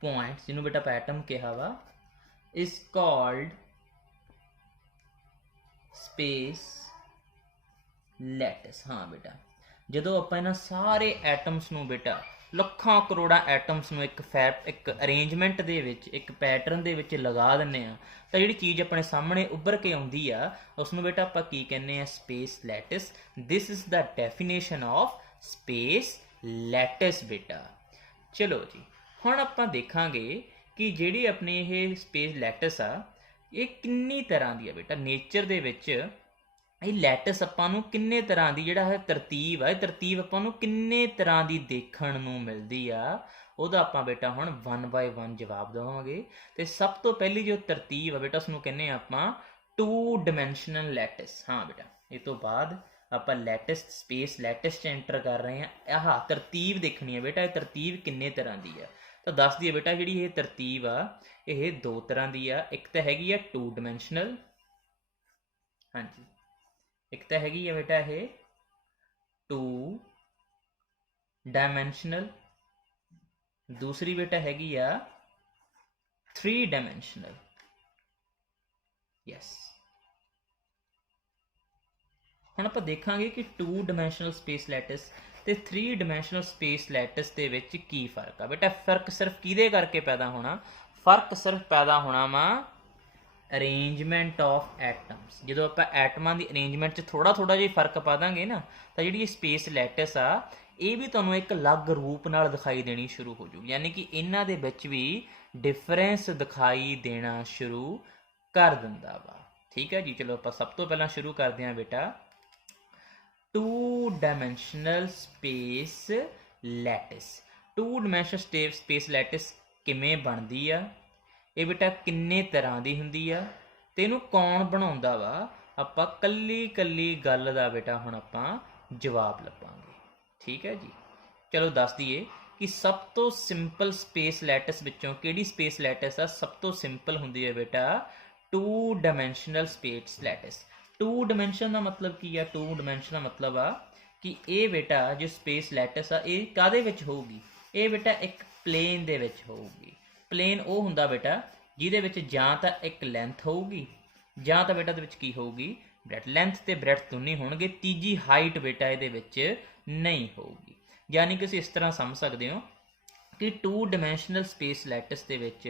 points, जिन्हों बेटा पैटर्न कहा वा, इज कॉल्ड स्पेस लैटिस। हाँ बेटा, ਜਦੋਂ ਆਪਾਂ ਇਹਨਾਂ ਸਾਰੇ ਐਟਮਸ ਨੂੰ ਬੇਟਾ, ਲੱਖਾਂ ਕਰੋੜਾਂ ਐਟਮਸ ਨੂੰ ਇੱਕ ਅਰੇਂਜਮੈਂਟ ਦੇ ਵਿੱਚ, ਇੱਕ ਪੈਟਰਨ ਦੇ ਵਿੱਚ ਲਗਾ ਦਿੰਦੇ ਆ, ਤਾਂ ਜਿਹੜੀ ਚੀਜ਼ ਆਪਣੇ ਸਾਹਮਣੇ ਉੱਭਰ ਕੇ ਆਉਂਦੀ ਆ ਉਸ ਨੂੰ ਬੇਟਾ ਆਪਾਂ ਕੀ ਕਹਿੰਦੇ ਆ? Space lattice. This is the definition of space lattice ਬੇਟਾ। ਚਲੋ ਜੀ, ਹੁਣ ਆਪਾਂ ਦੇਖਾਂਗੇ ਕਿ ਜਿਹੜੀ ਆਪਣੀ ਇਹ ਸਪੇਸ ਲੈਟਿਸ ਆ, ਇਹ ਕਿੰਨੀ ਤਰ੍ਹਾਂ ਦੀ ਆ ਬੇਟਾ। ਨੇਚਰ ਦੇ ਵਿੱਚ ਇਹ ਲੈਟਿਸ ਆਪਾਂ ਨੂੰ ਕਿੰਨੇ ਤਰ੍ਹਾਂ ਦੀ, ਜਿਹੜਾ ਹੈ ਤਰਤੀਬ ਆ, ਇਹ ਤਰਤੀਬ ਆਪਾਂ ਨੂੰ ਕਿੰਨੇ ਤਰ੍ਹਾਂ ਦੀ ਦੇਖਣ ਨੂੰ ਮਿਲਦੀ ਆ, ਉਹਦਾ ਆਪਾਂ ਬੇਟਾ ਹੁਣ 1 ਬਾਏ 1 ਜਵਾਬ ਦੇਵਾਂਗੇ। ਤੇ ਸਭ ਤੋਂ ਪਹਿਲੀ ਜੋ ਤਰਤੀਬ ਆ ਬੇਟਾ, ਉਸਨੂੰ ਕਹਿੰਦੇ ਆ ਆਪਾਂ 2 ਡਾਇਮੈਂਸ਼ਨਲ ਲੈਟਿਸ। ਹਾਂ ਬੇਟਾ, ਇਹ ਤੋਂ ਬਾਅਦ ਆਪਾਂ ਲੈਟਿਸ, ਸਪੇਸ ਲੈਟਿਸ 'ਚ ਐਂਟਰ ਕਰ ਰਹੇ ਹਾਂ। ਆਹ ਤਰਤੀਬ ਦੇਖਣੀ ਹੈ ਬੇਟਾ, ਇਹ ਤਰਤੀਬ ਕਿੰਨੇ ਤਰ੍ਹਾਂ ਦੀ ਆ, ਤਾਂ ਦੱਸ ਦਈਏ ਬੇਟਾ ਜਿਹੜੀ ਇਹ ਤਰਤੀਬ ਆ ਇਹ 2 ਤਰ੍ਹਾਂ ਦੀ ਆ। ਇੱਕ ਤਾਂ ਹੈਗੀ ਆ 2 ਡਾਇਮੈਂਸ਼ਨਲ, ਹਾਂਜੀ, ਇੱਕ ਤਾਂ ਹੈਗੀ ਆ ਬੇਟਾ ਇਹ 2 ਡਾਇਮੈਂਸ਼ਨਲ, ਦੂਸਰੀ ਬੇਟਾ ਹੈਗੀ ਆ 3 ਡਾਇਮੈਂਸ਼ਨਲ। ਯੈਸ, ਹੁਣ ਆਪਾਂ ਦੇਖਾਂਗੇ ਕਿ 2 ਡਾਇਮੈਂਸ਼ਨਲ ਸਪੇਸ ਲੈਟਿਸ ਤੇ 3 ਡਾਇਮੈਂਸ਼ਨਲ ਸਪੇਸ ਲੈਟਿਸ ਦੇ ਵਿੱਚ ਕੀ ਫਰਕ ਆ ਬੇਟਾ। ਫਰਕ ਸਿਰਫ ਕਿਹਦੇ ਕਰਕੇ ਪੈਦਾ ਹੋਣਾ? ਫਰਕ ਸਿਰਫ ਪੈਦਾ ਹੋਣਾ ਵਾ ਅਰੇਂਜਮੈਂਟ ਆਫ ਐਟਮਸ। ਜਦੋਂ ਆਪਾਂ ਐਟਮਾਂ ਦੀ ਅਰੇਂਜਮੈਂਟ 'ਚ ਥੋੜਾ ਜਿਹਾ ਫਰਕ ਪਾ ਦਾਂਗੇ ਨਾ, ਤਾਂ ਜਿਹੜੀ ਇਹ ਸਪੇਸ ਲੈਟਿਸ ਆ ਇਹ ਵੀ ਤੁਹਾਨੂੰ ਇੱਕ ਅਲੱਗ ਰੂਪ ਨਾਲ ਦਿਖਾਈ ਦੇਣੀ ਸ਼ੁਰੂ ਹੋ ਜੂ, ਯਾਨੀ ਕਿ ਇਹਨਾਂ ਦੇ ਵਿੱਚ ਵੀ ਡਿਫਰੈਂਸ ਦਿਖਾਈ ਦੇਣਾ ਸ਼ੁਰੂ ਕਰ ਦਿੰਦਾ ਵਾ। ਠੀਕ ਹੈ ਜੀ, ਚਲੋ ਆਪਾਂ ਸਭ ਤੋਂ ਪਹਿਲਾਂ ਸ਼ੁਰੂ ਕਰਦੇ ਹਾਂ ਬੇਟਾ 2 dimensional space lattice. 2 dimensional space lattice ਕਿਵੇਂ ਬਣਦੀ ਆ, ਇਹ ਬੇਟਾ ਕਿੰਨੇ ਤਰ੍ਹਾਂ ਦੀ ਹੁੰਦੀ ਆ, ਤੇ ਇਹਨੂੰ ਕੌਣ ਬਣਾਉਂਦਾ ਵਾ, ਆਪਾਂ ਕੱਲੀ ਗੱਲ ਦਾ ਬੇਟਾ ਹੁਣ ਆਪਾਂ ਜਵਾਬ ਲੱਭਾਂਗੇ। ਠੀਕ ਹੈ ਜੀ, ਚਲੋ ਦੱਸ ਦਈਏ ਕਿ ਸਭ ਤੋਂ ਸਿੰਪਲ ਸਪੇਸ ਲੈਟਿਸ ਵਿੱਚੋਂ ਕਿਹੜੀ ਸਪੇਸ ਲੈਟਿਸ ਆ? ਸਭ ਤੋਂ ਸਿੰਪਲ ਹੁੰਦੀ ਹੈ ਬੇਟਾ 2 ਡਾਇਮੈਂਸ਼ਨਲ ਸਪੇਸ ਲੈਟਿਸ। 2 ਡਾਇਮੈਂਸ਼ਨ ਦਾ ਮਤਲਬ ਕੀ ਆ? 2 ਡਾਇਮੈਂਸ਼ਨ ਦਾ ਮਤਲਬ ਆ ਕਿ ਇਹ ਬੇਟਾ ਜੋ ਸਪੇਸ ਲੈਟਿਸ ਆ ਇਹ ਕਾਹਦੇ ਵਿੱਚ ਹੋਊਗੀ? ਇਹ ਬੇਟਾ ਇੱਕ ਪਲੇਨ ਦੇ ਵਿੱਚ ਹੋਊਗੀ। ਪਲੇਨ ਉਹ ਹੁੰਦਾ ਬੇਟਾ ਜਿਹਦੇ ਵਿੱਚ ਜਾਂ ਤਾਂ ਇੱਕ ਲੈਂਥ ਹੋਊਗੀ, ਜਾਂ ਤਾਂ ਬੇਟਾ ਦੇ ਵਿੱਚ ਕੀ ਹੋਊਗੀ? ਬ੍ਰੈਡਥ। ਲੈਂਥ ਤੇ ਬ੍ਰੈਡਥ ਦੋਨੇ ਹੋਣਗੇ, ਤੀਜੀ ਹਾਈਟ ਬੇਟਾ ਇਹਦੇ ਵਿੱਚ ਨਹੀਂ ਹੋਊਗੀ। ਯਾਨੀ ਕਿ ਤੁਸੀਂ ਇਸ ਤਰ੍ਹਾਂ ਸਮਝ ਸਕਦੇ ਹੋ ਕਿ 2 ਡਾਇਮੈਂਸ਼ਨਲ ਸਪੇਸ ਲੈਟਿਸ ਦੇ ਵਿੱਚ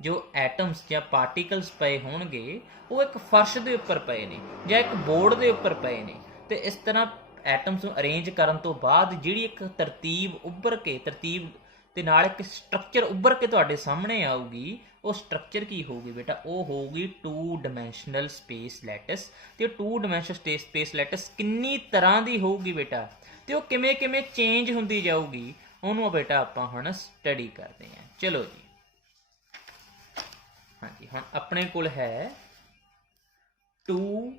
ਜੋ ਐਟਮਸ ਜਾਂ ਪਾਰਟੀਕਲਸ ਪਏ ਹੋਣਗੇ ਉਹ ਇੱਕ ਫਰਸ਼ ਦੇ ਉੱਪਰ ਪਏ ਨੇ ਜਾਂ ਇੱਕ ਬੋਰਡ ਦੇ ਉੱਪਰ ਪਏ ਨੇ, ਤੇ ਇਸ ਤਰ੍ਹਾਂ ਐਟਮਸ ਨੂੰ ਅਰੇਂਜ ਕਰਨ ਤੋਂ ਬਾਅਦ ਜਿਹੜੀ ਇੱਕ ਤਰਤੀਬ ਉੱਭਰ ਕੇ, ਤਰਤੀਬ ਦੇ ਨਾਲ ਇੱਕ ਸਟਰਕਚਰ ਉੱਭਰ ਕੇ ਤੁਹਾਡੇ ਸਾਹਮਣੇ ਆਊਗੀ, ਉਹ ਸਟਰਕਚਰ ਕੀ ਹੋਊਗੀ ਬੇਟਾ? ਉਹ ਹੋਊਗੀ 2 ਡਾਇਮੈਂਸ਼ਨਲ ਸਪੇਸ ਲੈਟਿਸ। ਤੇ 2 ਡਾਇਮੈਂਸ਼ਨਲ ਸਪੇਸ ਲੈਟਿਸ ਕਿੰਨੀ ਤਰ੍ਹਾਂ ਦੀ ਹੋਊਗੀ ਬੇਟਾ, ਤੇ ਉਹ ਕਿਵੇਂ ਚੇਂਜ ਹੁੰਦੀ ਜਾਊਗੀ, ਉਹਨੂੰ ਬੇਟਾ ਆਪਾਂ ਹੁਣ ਸਟੱਡੀ ਕਰਦੇ ਹਾਂ। ਚਲੋ ਜੀ, ਹਾਂਜੀ, ਹੁਣ ਆਪਣੇ ਕੋਲ ਹੈ 2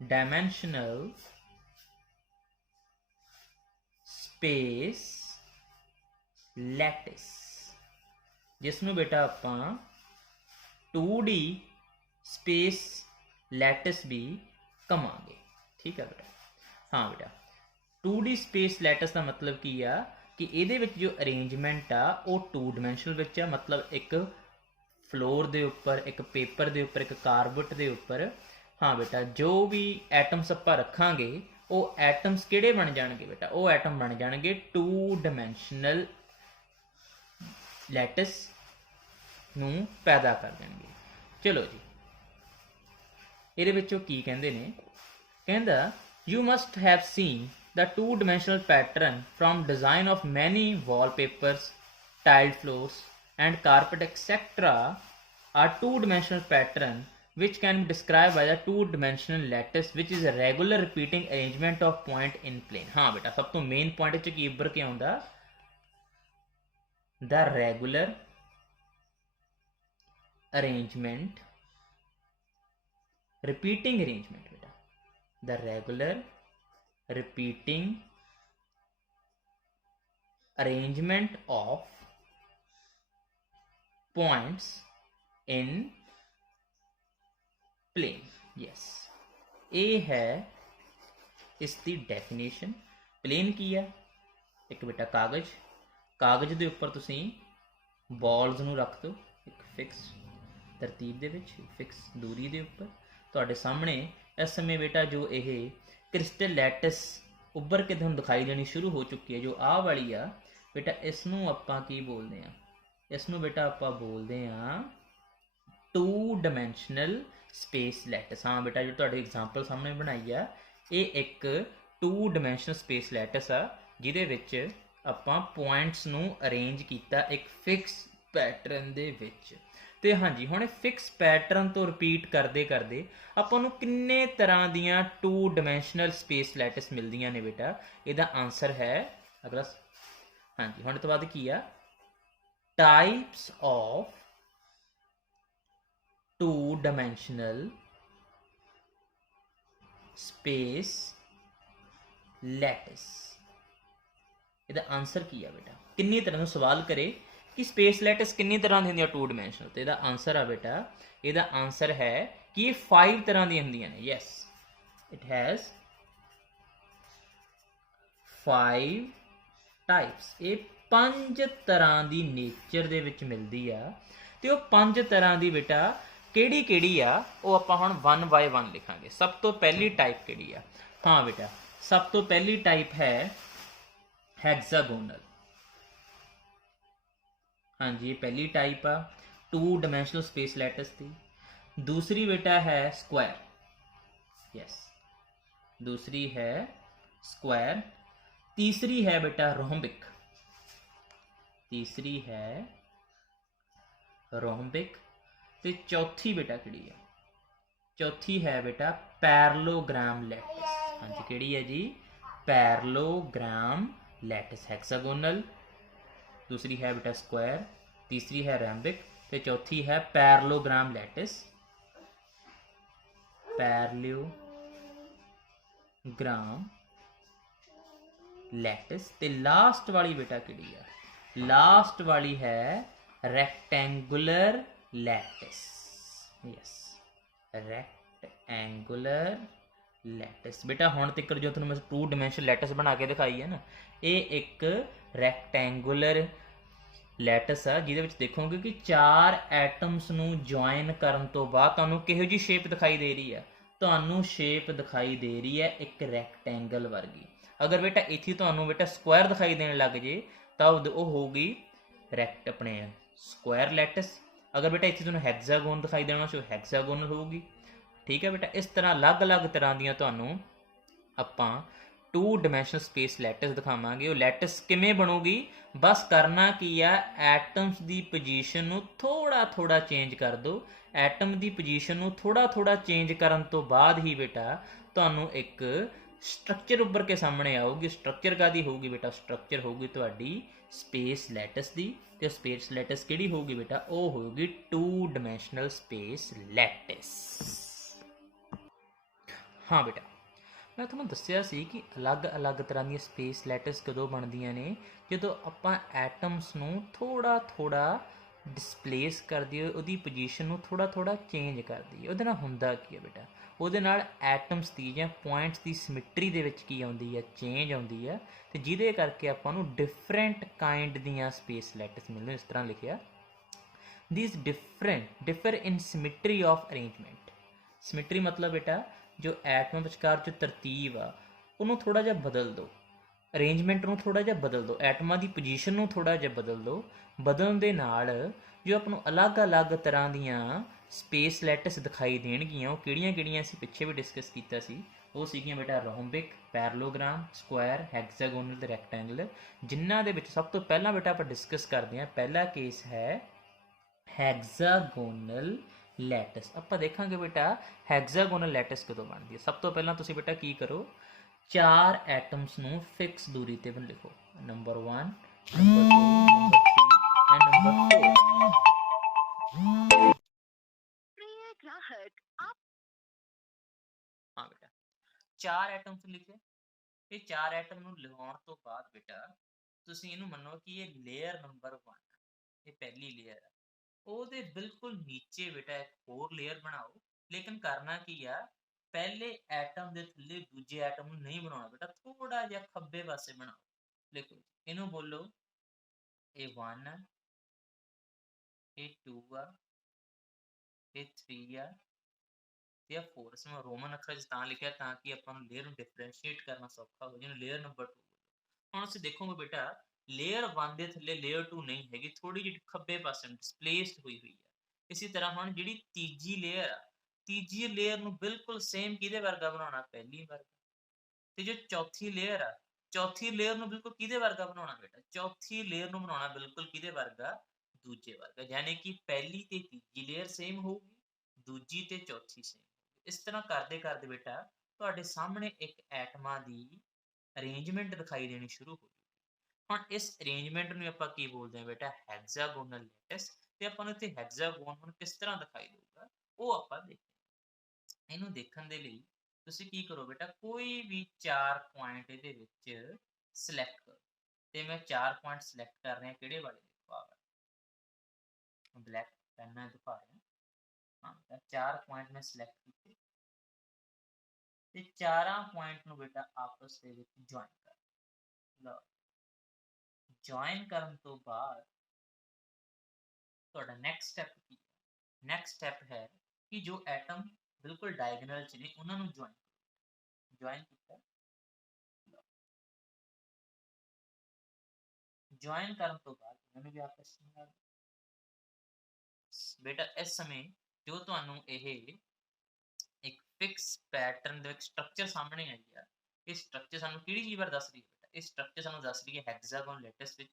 ਡਾਇਮੈਂਸ਼ਨਲ ਸਪੇਸ ਲੈਟਿਸ, ਜਿਸ ਨੂੰ ਬੇਟਾ ਆਪਾਂ 2D ਸਪੇਸ ਲੈਟਿਸ ਵੀ ਕਵਾਂਗੇ। ਠੀਕ ਹੈ ਬੇਟਾ। ਹਾਂ ਬੇਟਾ, 2D ਸਪੇਸ ਲੈਟਿਸ ਦਾ ਮਤਲਬ ਕੀ ਆ ਕਿ ਇਹਦੇ ਵਿੱਚ ਜੋ ਅਰੇਂਜਮੈਂਟ ਆ ਉਹ 2 ਡਾਇਮੈਂਸ਼ਨਲ ਵਿੱਚ ਆ, ਮਤਲਬ ਇੱਕ ਫਲੋਰ ਦੇ ਉੱਪਰ, ਇੱਕ ਪੇਪਰ ਦੇ ਉੱਪਰ, ਇੱਕ ਕਾਰਬਟ ਦੇ ਉੱਪਰ। ਹਾਂ ਬੇਟਾ, ਜੋ ਵੀ ਐਟਮਸ ਆਪਾਂ ਰੱਖਾਂਗੇ ਉਹ ਐਟਮਸ ਕਿਹੜੇ ਬਣ ਜਾਣਗੇ ਬੇਟਾ? ਉਹ ਐਟਮ ਬਣ ਜਾਣਗੇ 2 ਡਾਇਮੈਂਸ਼ਨਲ ਲੈਟਿਸ ਨੂੰ ਪੈਦਾ ਕਰ ਦੇਣਗੇ। ਚਲੋ ਜੀ, ਇਹਦੇ ਵਿੱਚੋਂ ਕੀ ਕਹਿੰਦੇ ਨੇ? ਕਹਿੰਦਾ you must have seen the 2-dimensional pattern from design of many wallpapers, tiled floors and carpet etc. are 2-dimensional pattern which can be described by the 2-dimensional lattice which is a regular repeating arrangement of point in plane। हाँ बेटा, सब तो main point च की उभर के आउंदा the regular arrangement, repeating arrangement बेटा, the regular repeating arrangement of points in plane. yes, ਇਹ ਹੈ ਇਸ ਦੀ ਡੈਫੀਨੇਸ਼ਨ। ਪਲੇਨ ਕੀ ਆ? ਇੱਕ ਬੇਟਾ ਕਾਗਜ਼, ਕਾਗਜ਼ ਦੇ ਉੱਪਰ ਤੁਸੀਂ ਬੋਲਸ ਨੂੰ ਰੱਖ ਦਿਓ ਇੱਕ ਫਿਕਸ ਤਰਤੀਬ ਦੇ ਵਿੱਚ, ਫਿਕਸ ਦੂਰੀ ਦੇ ਉੱਪਰ। ਤੁਹਾਡੇ ਸਾਹਮਣੇ ਇਸ ਸਮੇਂ ਬੇਟਾ ਜੋ ਇਹ ਕ੍ਰਿਸਟਲ ਲੈਟਿਸ ਉੱਭਰ ਕੇ ਤੁਹਾਨੂੰ ਦਿਖਾਈ ਦੇਣੀ ਸ਼ੁਰੂ ਹੋ ਚੁੱਕੀ ਹੈ, ਜੋ ਆਹ ਵਾਲੀ ਆ ਬੇਟਾ, ਇਸ ਨੂੰ ਆਪਾਂ ਕੀ ਬੋਲਦੇ ਹਾਂ? ਇਸ ਨੂੰ ਬੇਟਾ ਆਪਾਂ ਬੋਲਦੇ ਹਾਂ 2 ਡਾਇਮੈਂਸ਼ਨਲ ਸਪੇਸ ਲੈਟਿਸ। ਹਾਂ ਬੇਟਾ, ਜੋ ਤੁਹਾਡੀ ਐਗਜ਼ਾਮਪਲ ਸਾਹਮਣੇ ਬਣਾਈ ਆ, ਇਹ ਇੱਕ 2 ਡਾਇਮੈਂਸ਼ਨਲ ਸਪੇਸ ਲੈਟਿਸ ਆ, ਜਿਹਦੇ ਵਿੱਚ ਆਪਾਂ ਪੁਆਇੰਟਸ ਨੂੰ ਅਰੇਂਜ ਕੀਤਾ ਇੱਕ ਫਿਕਸ ਪੈਟਰਨ ਦੇ ਵਿੱਚ। ਤੇ ਹਾਂਜੀ, ਹੁਣ ਫਿਕਸ ਪੈਟਰਨ ਤੋਂ ਰਿਪੀਟ ਕਰਦੇ ਕਰਦੇ ਆਪਾਂ ਨੂੰ ਕਿੰਨੇ ਤਰ੍ਹਾਂ ਦੀਆਂ 2 ਡਾਇਮੈਂਸ਼ਨਲ ਸਪੇਸ ਲੈਟਿਸ ਮਿਲਦੀਆਂ ਨੇ ਬੇਟਾ? ਇਹਦਾ ਆਨਸਰ ਹੈ ਅਗਲਾ। ਹਾਂਜੀ, ਹੁਣ ਤੋਂ ਬਾਅਦ ਕੀ ਆ? Types of 2 dimensional space lattice. ਇਹਦਾ ਆਨਸਰ ਕੀ ਆ ਬੇਟਾ? ਕਿੰਨੀ ਤਰ੍ਹਾਂ ਨੂੰ ਸਵਾਲ ਕਰੇ ਕਿ ਸਪੇਸ ਲੈਟਿਸ ਕਿੰਨੀ ਤਰ੍ਹਾਂ ਦੀ ਹੁੰਦੀਆਂ 2 ਡਾਇਮੈਂਸ਼ਨਲ, ਤੇ ਇਹਦਾ ਆਨਸਰ ਆ ਬੇਟਾ, ਇਹਦਾ ਆਨਸਰ ਹੈ ਕਿ ਇਹ 5 ਤਰ੍ਹਾਂ ਦੀਆਂ ਹੁੰਦੀਆਂ ਨੇ। Yes, it has 5 types. ਇਹ 5 ਤਰ੍ਹਾਂ ਦੀ ਨੇਚਰ ਦੇ ਵਿੱਚ ਮਿਲਦੀ ਆ, ਤੇ ਉਹ 5 ਤਰ੍ਹਾਂ ਦੀ ਬੇਟਾ ਕਿਹੜੀ ਕਿਹੜੀ ਆ, ਉਹ ਆਪਾਂ ਹੁਣ 1 ਬਾਏ 1 ਲਿਖਾਂਗੇ। ਸਭ ਤੋਂ ਪਹਿਲੀ ਟਾਈਪ ਕਿਹੜੀ ਆ? ਹਾਂ ਬੇਟਾ, ਸਭ ਤੋਂ ਪਹਿਲੀ ਟਾਈਪ ਹੈ ਹੈਗਜ਼ਾਗੋਨਲ। ਹਾਂਜੀ, ਇਹ ਪਹਿਲੀ ਟਾਈਪ ਆ 2 ਡਾਇਮੈਂਸ਼ਨਲ ਸਪੇਸ ਲੈਟਿਸ ਦੀ। ਦੂਸਰੀ ਬੇਟਾ ਹੈ ਸਕੁਆਇਰ। ਯੈਸ, ਦੂਸਰੀ ਹੈ ਸਕੁਆਇਰ। ਤੀਸਰੀ ਹੈ ਬੇਟਾ ਰੋਮਬਿਕ। ਤੀਸਰੀ ਹੈ ਰੋਮਬਿਕ। ਤੇ ਚੌਥੀ ਬੇਟਾ ਕਿਹੜੀ ਆ? ਚੌਥੀ ਹੈ ਬੇਟਾ ਪੈਰਲੋਗ੍ਰਾਮ ਲੈਟਿਸ। ਹਾਂਜੀ, ਕਿਹੜੀ ਹੈ ਜੀ? Parallelogram lattice. ਹੈਕਸਾਗੋਨਲ, दूसरी है बेटा स्क्वायर, तीसरी है रैम्बिक, तो चौथी है पैरलोग्राम लैटिस। Parallelogram lattice. ते लास्ट वाली बेटा किहड़ी है? लास्ट वाली है rectangular lattice. Yes, rectangular lattice. बेटा हुण तक जो तुहानूं मैं 2 डायमैंशनल लैटिस बना के दिखाई है ना, ये एक रैक्टेंगुलर लैटिस आ, जिहदे विच देखोगे कि 4 एटम्स नूं जॉइन करन तो बाद तुहानूं किहो जी शेप दिखाई दे रही है? तुहानूं शेप दिखाई दे रही है एक रैक्टेंगल वर्गी। अगर बेटा इत्थे तुहानूं बेटा स्क्वायर दिखाई देने लग जे तां वो होगी रैक्ट अपने स्क्वायर लैटिस। अगर बेटा इत्थे तुहानूं हैक्सागोन दिखाई देना सो हैक्सागोनल होगी। ठीक है बेटा, इस तरह अलग अलग तरह दियां तुहानूं आपां 2 डायमैंशनल स्पेस लैटिस दिखावांगे। वो लैटिस किवें बनूगी? बस करना की आ, एटम्स की पोजीशन नूं थोड़ा थोड़ा चेंज कर दो। एटम की पोजीशन नूं थोड़ा थोड़ा चेंज करन तो बाद ही बेटा तुहानूं एक स्ट्रक्चर उभर के सामने आऊगी। स्ट्रक्चर कादी होगी बेटा? स्ट्रक्चर होगी तुहाडी स्पेस लैटिस दी। ते स्पेस लैटिस किहड़ी होगी बेटा? वो होगी 2 डायमैंशनल स्पेस लैटिस। हाँ बेटा, मैं ਤੁਹਾਨੂੰ ਦੱਸਿਆ ਸੀ ਕਿ ਅਲੱਗ-ਅਲੱਗ ਤਰ੍ਹਾਂ ਦੀਆਂ ਸਪੇਸ ਲੈਟਿਸ ਕਦੋਂ ਬਣਦੀਆਂ ਨੇ? ਜਦੋਂ ਆਪਾਂ ਐਟਮਸ ਨੂੰ ਥੋੜਾ-ਥੋੜਾ ਡਿਸਪਲੇਸ ਕਰ ਦਈਏ, ਉਹਦੀ ਪੋਜੀਸ਼ਨ ਨੂੰ ਥੋੜਾ-ਥੋੜਾ ਚੇਂਜ ਕਰ ਦਈਏ। ਉਹਦੇ ਨਾਲ ਹੁੰਦਾ ਕੀ ਹੈ ਬੇਟਾ? ਉਹਦੇ ਨਾਲ ਐਟਮਸ ਦੀ ਜਾਂ ਪੁਆਇੰਟਸ ਦੀ ਸਿਮੈਟਰੀ ਦੇ ਵਿੱਚ ਕੀ ਆਉਂਦੀ ਹੈ? ਚੇਂਜ ਆਉਂਦੀ ਹੈ, ਤੇ ਜਿਹਦੇ ਕਰਕੇ ਆਪਾਂ ਨੂੰ ਡਿਫਰੈਂਟ ਕਾਈਂਡ ਦੀਆਂ ਸਪੇਸ ਲੈਟਿਸ ਮਿਲਦੀਆਂ। ਇਸ ਤਰ੍ਹਾਂ ਲਿਖਿਆ, these differ in symmetry of arrangement। Symmetry ਮਤਲਬ ਬੇਟਾ ਜੋ ਐਟਮ ਵਿਚਕਾਰ ਜੋ ਤਰਤੀਬ ਆ ਉਹਨੂੰ ਥੋੜਾ ਜਿਹਾ ਬਦਲ ਦਿਓ, ਅਰੇਂਜਮੈਂਟ ਨੂੰ ਥੋੜਾ ਜਿਹਾ ਬਦਲ ਦਿਓ, ਐਟਮਾਂ ਦੀ ਪੋਜੀਸ਼ਨ ਨੂੰ ਥੋੜਾ ਜਿਹਾ ਬਦਲ ਦਿਓ। ਬਦਲਣ ਦੇ ਨਾਲ ਜੋ ਆਪਾਂ ਨੂੰ ਅਲੱਗ-ਅਲੱਗ ਤਰ੍ਹਾਂ ਦੀਆਂ ਸਪੇਸ ਲੈਟਿਸ ਦਿਖਾਈ ਦੇਣਗੀਆਂ। ਉਹ ਕਿਹੜੀਆਂ-ਕਿਹੜੀਆਂ ਅਸੀਂ ਪਿੱਛੇ ਵੀ ਡਿਸਕਸ ਕੀਤਾ ਸੀ। ਉਹ ਸੀਗੀਆਂ ਬੇਟਾ ਰੋਮਬਿਕ, ਪੈਰਲੋਗ੍ਰਾਮ, ਸਕੁਆਇਰ, ਹੈਕਸਾਗੋਨਲ ਤੇ ਰੈਕਟੈਂਗੂਲਰ। ਜਿਨ੍ਹਾਂ ਦੇ ਵਿੱਚ ਸਭ ਤੋਂ ਪਹਿਲਾਂ ਬੇਟਾ ਆਪਾਂ ਡਿਸਕਸ ਕਰਦੇ ਹਾਂ, ਪਹਿਲਾ ਕੇਸ ਹੈ ਹੈਗਜ਼ਾਗੋਨਲ ਲੈਟਿਸ। ਆਪਾਂ ਦੇਖਾਂਗੇ ਬੇਟਾ ਹੈਗਜ਼ਾਗੋਨਲ ਲੈਟਿਸ ਕਦੋਂ ਬਣਦੀ ਹੈ। ਸਭ ਤੋਂ ਪਹਿਲਾਂ ਤੁਸੀਂ ਬੇਟਾ ਕੀ ਕਰੋ, 4 ਐਟਮਸ ਨੂੰ ਫਿਕਸ ਦੂਰੀ ਤੇ ਲਿਖੋ। Number 1, number 2, number 3 and number 4। हाँ बेटा, 4 एटम्स लिखे। ये 4 एटम ਨੂੰ ਲਗਾਉਣ ਤੋਂ ਬਾਅਦ ਬੇਟਾ ਤੁਸੀਂ ਇਹਨੂੰ ਮੰਨੋ ਕਿ ਇਹ ਲੇਅਰ ਨੰਬਰ 1, ਇਹ ਪਹਿਲੀ ਲੇਅਰ ਆ। ਉਹਦੇ ਬਿਲਕੁਲ ਨੀਚੇ ਬੇਟਾ ਇੱਕ ਹੋਰ ਲੇਅਰ ਬਣਾਓ, ਲੇਕਿਨ ਕਰਨਾ ਕੀ ਆ, ਪਹਿਲੇ ਐਟਮ ਦੇ ਥੱਲੇ ਦੂਜੇ ਐਟਮ ਨੂੰ ਨਹੀਂ ਬਣਾਉਣਾ ਬੇਟਾ, ਥੋੜਾ ਜਿਹਾ ਖੱਬੇ ਪਾਸੇ ਬਣਾਓ। ਦੇਖੋ ਇਹਨੂੰ ਬੋਲੋ ਇਹ 1 ਆ, ਇਹ 2 ਆ, ਇਹ 3 ਆ, ਤੇ 4। ਇਸਨੂੰ ਰੋਮਨ ਅੱਖਰਾਂ 'ਚ ਤਾਂ ਲਿਖਿਆ ਤਾਂ ਕਿ ਆਪਾਂ ਨੂੰ ਲੇਅਰ ਨੂੰ ਡਿਫਰੈਂਸ਼ੀਏਟ ਕਰਨਾ ਸੌਖਾ ਹੋ ਜਾਏ। ਲੇਅਰ ਨੰਬਰ 2 ਹੁਣ ਅਸੀਂ ਦੇਖੋਗੇ ਬੇਟਾ, ਲੇਅਰ 1 ਦੇ ਥੱਲੇ ਲੇਅਰ 2 ਨਹੀਂ ਹੈਗੀ, ਥੋੜੀ ਜਿਹੀ ਖੱਬੇ ਪਾਸੇ ਡਿਸਪਲੇਸਡ ਹੋਈ ਹੋਈ ਆ। ਇਸੇ ਤਰ੍ਹਾਂ ਹੁਣ ਜਿਹੜੀ ਤੀਜੀ ਲੇਅਰ ਆ, ਤੀਜੀ ਲੇਅਰ ਨੂੰ ਬਿਲਕੁਲ ਸੇਮ ਕਿਹਦੇ ਵਰਗਾ ਬਣਾਉਣਾ, ਪਹਿਲੀ ਵਰਗਾ। ਤੇ ਜੋ ਚੌਥੀ ਲੇਅਰ ਆ, ਚੌਥੀ ਲੇਅਰ ਨੂੰ ਬਿਲਕੁਲ ਕਿਹਦੇ ਵਰਗਾ ਬਣਾਉਣਾ ਬੇਟਾ, ਚੌਥੀ ਲੇਅਰ ਨੂੰ ਬਣਾਉਣਾ ਬਿਲਕੁਲ ਕਿਹਦੇ ਵਰਗਾ, ਦੂਜੇ ਵਰਗਾ। ਯਾਨੀ ਕਿ ਪਹਿਲੀ ਤੇ ਤੀਜੀ ਲੇਅਰ ਸੇਮ ਹੋਊਗੀ, ਦੂਜੀ ਤੇ ਚੌਥੀ ਸੇਮ। ਇਸ ਤਰ੍ਹਾਂ ਕਰਦੇ ਕਰਦੇ ਬੇਟਾ ਤੁਹਾਡੇ ਸਾਹਮਣੇ ਇੱਕ ਐਟਮਾਂ ਦੀ ਅਰੇਂਜਮੈਂਟ ਦਿਖਾਈ ਦੇਣੀ ਸ਼ੁਰੂ ਹੋ ਜਾਊਗੀ। ਹੁਣ ਇਸ ਅਰੇਂਜਮੈਂਟ ਨੂੰ ਆਪਾਂ ਕੀ ਬੋਲਦੇ ਹਾਂ ਬੇਟਾ, ਹੈਗਜ਼ਾਗੋਨਲ ਲੈਟਿਸ। ਤੇ ਆਪਾਂ ਨੂੰ ਇੱਥੇ ਹੈਗਜ਼ਾਗੋਨ ਹੁਣ ਕਿਸ ਤਰ੍ਹਾਂ ਦਿਖਾਈ ਦੇਊਗਾ ਉਹ ਆਪਾਂ ਦੇਖਦੇ ਹਾਂ। ਇਹਨੂੰ ਦੇਖਣ ਦੇ ਲਈ ਤੁਸੀਂ ਕੀ ਕਰੋ ਬੇਟਾ, ਕੋਈ ਵੀ 4 ਪੁਆਇੰਟ ਇਹਦੇ ਵਿੱਚ ਸਿਲੈਕਟ ਕਰੋ। ਤੇ ਮੈਂ 4 ਪੁਆਇੰਟ ਸਿਲੈਕਟ ਕਰ ਰਿਹਾ, ਕਿਹੜੇ ਵਾਲੇ, ਦੇਖੋ ਆ ਬਲੈਕ ਪੈਨ ਨਾਲ ਦਿਖਾ ਰਿਹਾ। ਹਾਂ ਤਾਂ 4 ਪੁਆਇੰਟ ਮੈਂ ਸਿਲੈਕਟ ਕੀਤੇ ਤੇ ਚਾਰਾਂ ਪੁਆਇੰਟ ਨੂੰ ਬੇਟਾ ਆਪਸ ਦੇ ਵਿੱਚ ਜੁਆਇਨ ਕਰ ਲਓ। ਜੁਆਇਨ ਕਰਨ ਤੋਂ ਬਾਅਦ ਤੁਹਾਡਾ ਨੈਕਸਟ ਸਟੈਪ ਕੀ ਹੈ, ਨੈਕਸਟ ਸਟੈਪ ਹੈ ਕਿ ਜੋ ਐਟਮ ਬਿਲਕੁਲ ਡਾਇਗਨਲ ਚ ਨੇ ਉਹਨਾਂ ਨੂੰ ਜੁਆਇਨ ਕਰੋ। ਜੁਆਇਨ ਕੀਤਾ, ਜੁਆਇਨ ਕਰਨ ਤੋਂ ਬਾਅਦ ਇਹਨਾਂ ਨੂੰ ਵੀ ਆਪਸ ਵਿੱਚ ਬੇਟਾ ਇਸ ਸਮੇਂ ਜੋ ਤੁਹਾਨੂੰ ਇਹ ਇੱਕ ਫਿਕਸ ਪੈਟਰਨ ਦੇ ਵਿੱਚ ਸਟਰਕਚਰ ਸਾਹਮਣੇ ਆਈ ਆ, ਇਹ ਸਟਰਕਚਰ ਸਾਨੂੰ ਕਿਹੜੀ ਚੀਜ਼ ਬਾਰੇ ਦੱਸ ਰਹੀ ਹੈ ਬੇਟਾ, ਇਹ ਸਟਰਕਚਰ ਸਾਨੂੰ ਦੱਸ ਰਹੀ ਹੈ ਹੈਗਜ਼ਾਗੋਨ ਲੈਟਿਸ ਵਿੱਚ।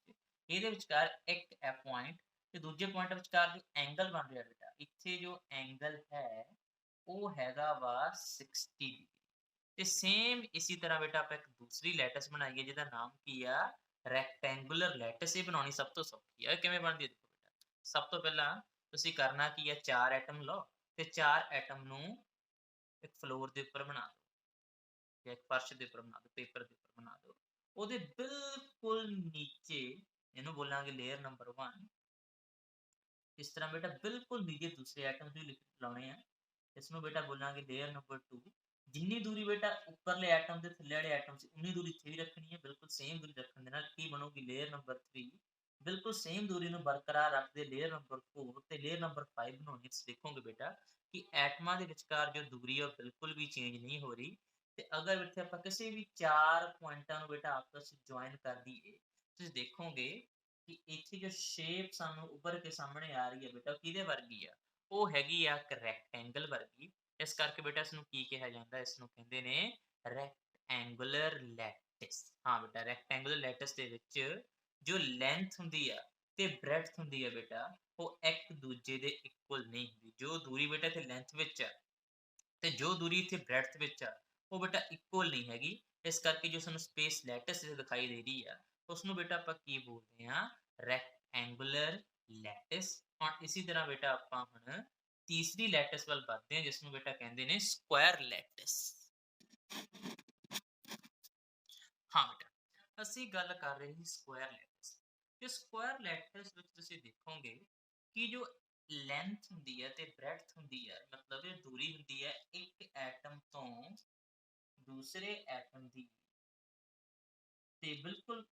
ਇਹਦੇ ਵਿਚਕਾਰ ਇੱਕ ਪੁਆਇੰਟ ਤੇ ਦੂਜੇ ਪੁਆਇੰਟ ਵਿਚਕਾਰ ਜੋ ਐਂਗਲ ਬਣ ਰਿਹਾ ਬੇਟਾ, ਇੱਥੇ ਜੋ ਐਂਗਲ ਹੈ ਉਹ ਹੈਗਾ ਵਾ 60 ਡਿਗਰੀ। ਤੇ ਸੇਮ ਇਸੇ ਤਰ੍ਹਾਂ ਬੇਟਾ ਆਪਾਂ ਇੱਕ ਦੂਸਰੀ ਲੈਟਿਸ ਬਣਾਈਏ ਜਿਹਦਾ ਨਾਮ ਕੀ ਆ, ਰੈਕਟੈਂਗੂਲਰ ਲੈਟਿਸ। ਇਹ ਬਣਾਉਣੀ ਸਭ ਤੋਂ ਸੌਖੀ ਆ। ਕਿਵੇਂ ਬਣਦੀ ਹੈ ਦੇਖੋ ਬੇਟਾ, ਸਭ ਤੋਂ ਪਹਿਲਾਂ ਤੁਸੀਂ ਕਰਨਾ ਕੀ ਆ, 4 ਐਟਮ ਲਓ ਤੇ 4 ਐਟਮ ਨੂੰ ਇੱਕ ਫਲੋਰ ਦੇ ਉੱਪਰ ਬਣਾ ਦਿਓ, ਜਾਂ ਇੱਕ ਫਰਸ਼ ਦੇ ਉੱਪਰ ਬਣਾ ਦਿਓ, ਪੇਪਰ ਦੇ ਉੱਪਰ ਬਣਾ ਦਿਓ। ਉਹਦੇ ਬਿਲਕੁਲ ਨੀਚੇ ਇਹਨੂੰ ਬੋਲਾਂਗੇ ਲੇਅਰ ਨੰਬਰ 1। ਇਸ ਤਰ੍ਹਾਂ ਬੇਟਾ ਬਿਲਕੁਲ ਨੀਚੇ ਦੂਸਰੇ ਐਟਮ ਵੀ ਲਾਉਣੇ ਆ, ਇਸ ਨੂੰ ਬੇਟਾ ਬੋਲਾਂਗੇ ਲੇਅਰ ਨੰਬਰ 2। ਜਿੰਨੀ ਦੂਰੀ ਬੇਟਾ ਉੱਪਰਲੇ ਐਟਮ ਦੇ ਥੱਲੇ ਵਾਲੇ ਐਟਮ ਸੀ ਉਨੀ ਦੂਰੀ ਇੱਥੇ ਵੀ ਰੱਖਣੀ ਹੈ, ਬਿਲਕੁਲ ਸੇਮ ਦੂਰੀ ਰੱਖਣ ਦੇ ਨਾਲ ਕੀ ਬਣੂਗੀ, ਲੇਅਰ ਨੰਬਰ 3। ਬਿਲਕੁਲ ਸੇਮ ਦੂਰੀ ਨੂੰ ਬਰਕਰਾਰ ਰੱਖਦੇ ਲੇਅਰ ਨੰਬਰ 4 ਤੇ ਲੇਅਰ ਨੰਬਰ 5 ਬਣਾਉਣੀ। ਤੁਸੀਂ ਦੇਖੋਗੇ ਬੇਟਾ ਕਿ ਐਟਮਾਂ ਦੇ ਵਿਚਕਾਰ ਜੋ ਦੂਰੀ ਹੈ ਉਹ ਬਿਲਕੁਲ ਵੀ ਚੇਂਜ ਨਹੀਂ ਹੋ ਰਹੀ। ਤੇ ਅਗਰ ਇੱਥੇ ਆਪਾਂ ਕਿਸੇ ਵੀ 4 ਪੁਆਇੰਟਾਂ ਨੂੰ ਬੇਟਾ ਆਪਸ ਵਿੱਚ ਜੁਆਇਨ ਕਰ ਦਈਏ, ਤੁਸੀਂ ਦੇਖੋਗੇ ਕਿ ਇੱਥੇ ਜੋ ਸ਼ੇਪ ਸਾਨੂੰ ਉੱਭਰ ਕੇ ਸਾਹਮਣੇ ਆ ਰਹੀ ਹੈ ਬੇਟਾ, ਕਿਹਦੇ ਵਰਗੀ ਆ, ਉਹ ਹੈਗੀ ਆ ਇੱਕ ਰੈਕਟੈਂਗਲ ਵਰਗੀ। ਇਸ ਕਰਕੇ ਬੇਟਾ ਇਸ ਨੂੰ ਕੀ ਕਿਹਾ ਜਾਂਦਾ, ਇਸ ਨੂੰ ਕਹਿੰਦੇ ਨੇ ਰੈਕਟੈਂਗੂਲਰ ਲੈਟਿਸ। ਹਾਂ ਬੇਟਾ ਰੈਕਟੈਂਗੂਲਰ ਲੈਟਿਸ ਦੇ ਵਿੱਚ ਜੋ ਲੈਂਥ ਹੁੰਦੀ ਆ ਤੇ ਬ੍ਰੈਡਥ ਹੁੰਦੀ ਹੈ ਬੇਟਾ, ਉਹ ਇੱਕ ਦੂਜੇ ਦੇ ਇਕੁਅਲ ਨਹੀਂ ਹੁੰਦੀ। ਜੋ ਦੂਰੀ ਬੇਟਾ ਇੱਥੇ ਲੈਂਥ ਵਿੱਚ ਆ ਤੇ ਜੋ ਦੂਰੀ ਇੱਥੇ ਬ੍ਰੈਡਥ ਵਿੱਚ ਆ ਉਹ ਬੇਟਾ ਇਕੁਅਲ ਨਹੀਂ ਹੈਗੀ। ਇਸ ਕਰਕੇ ਜੋ ਸਾਨੂੰ ਸਪੇਸ ਲੈਟਿਸ ਦਿਖਾਈ ਦੇ ਰਹੀ ਆ ਉਸ ਨੂੰ ਬੇਟਾ ਆਪਾਂ ਕੀ ਬੋਲਦੇ ਹਾਂ, ਰੈਕਟੈਂਗੂਲਰ ਲੈਟਿਸ। ਹੁਣ ਇਸੇ ਤਰ੍ਹਾਂ ਬੇਟਾ ਆਪਾਂ ਹੁਣ ਤੀਸਰੀ ਲੈਟਿਸ ਵੱਲ ਵਧਦੇ ਹਾਂ ਜਿਸ ਨੂੰ ਬੇਟਾ ਕਹਿੰਦੇ ਨੇ ਸਕੁਆਇਰ ਲੈਟਿਸ। ਹਾਂ ਬੇਟਾ ਅਸੀਂ ਗੱਲ ਕਰ ਰਹੇ ਸੀ ਸਕੁਆਇਰ ਲੈਟਿਸ। ਤੇ ਸਕੁਆਇਰ ਲੈਟਿਸ ਵਿੱਚ ਤੁਸੀਂ ਦੇਖੋਗੇ ਕਿ ਜੋ ਲੈਂਥ ਹੁੰਦੀ ਹੈ ਤੇ ਬ੍ਰੈਡਥ ਹੁੰਦੀ ਹੈ, ਮਤਲਬ ਇਹ ਦੂਰੀ ਹੁੰਦੀ ਹੈ ਇੱਕ ਐਟਮ ਤੋਂ ਦੂਸਰੇ ਐਟਮ ਦੀ, ਤੇ ਬਿਲਕੁਲ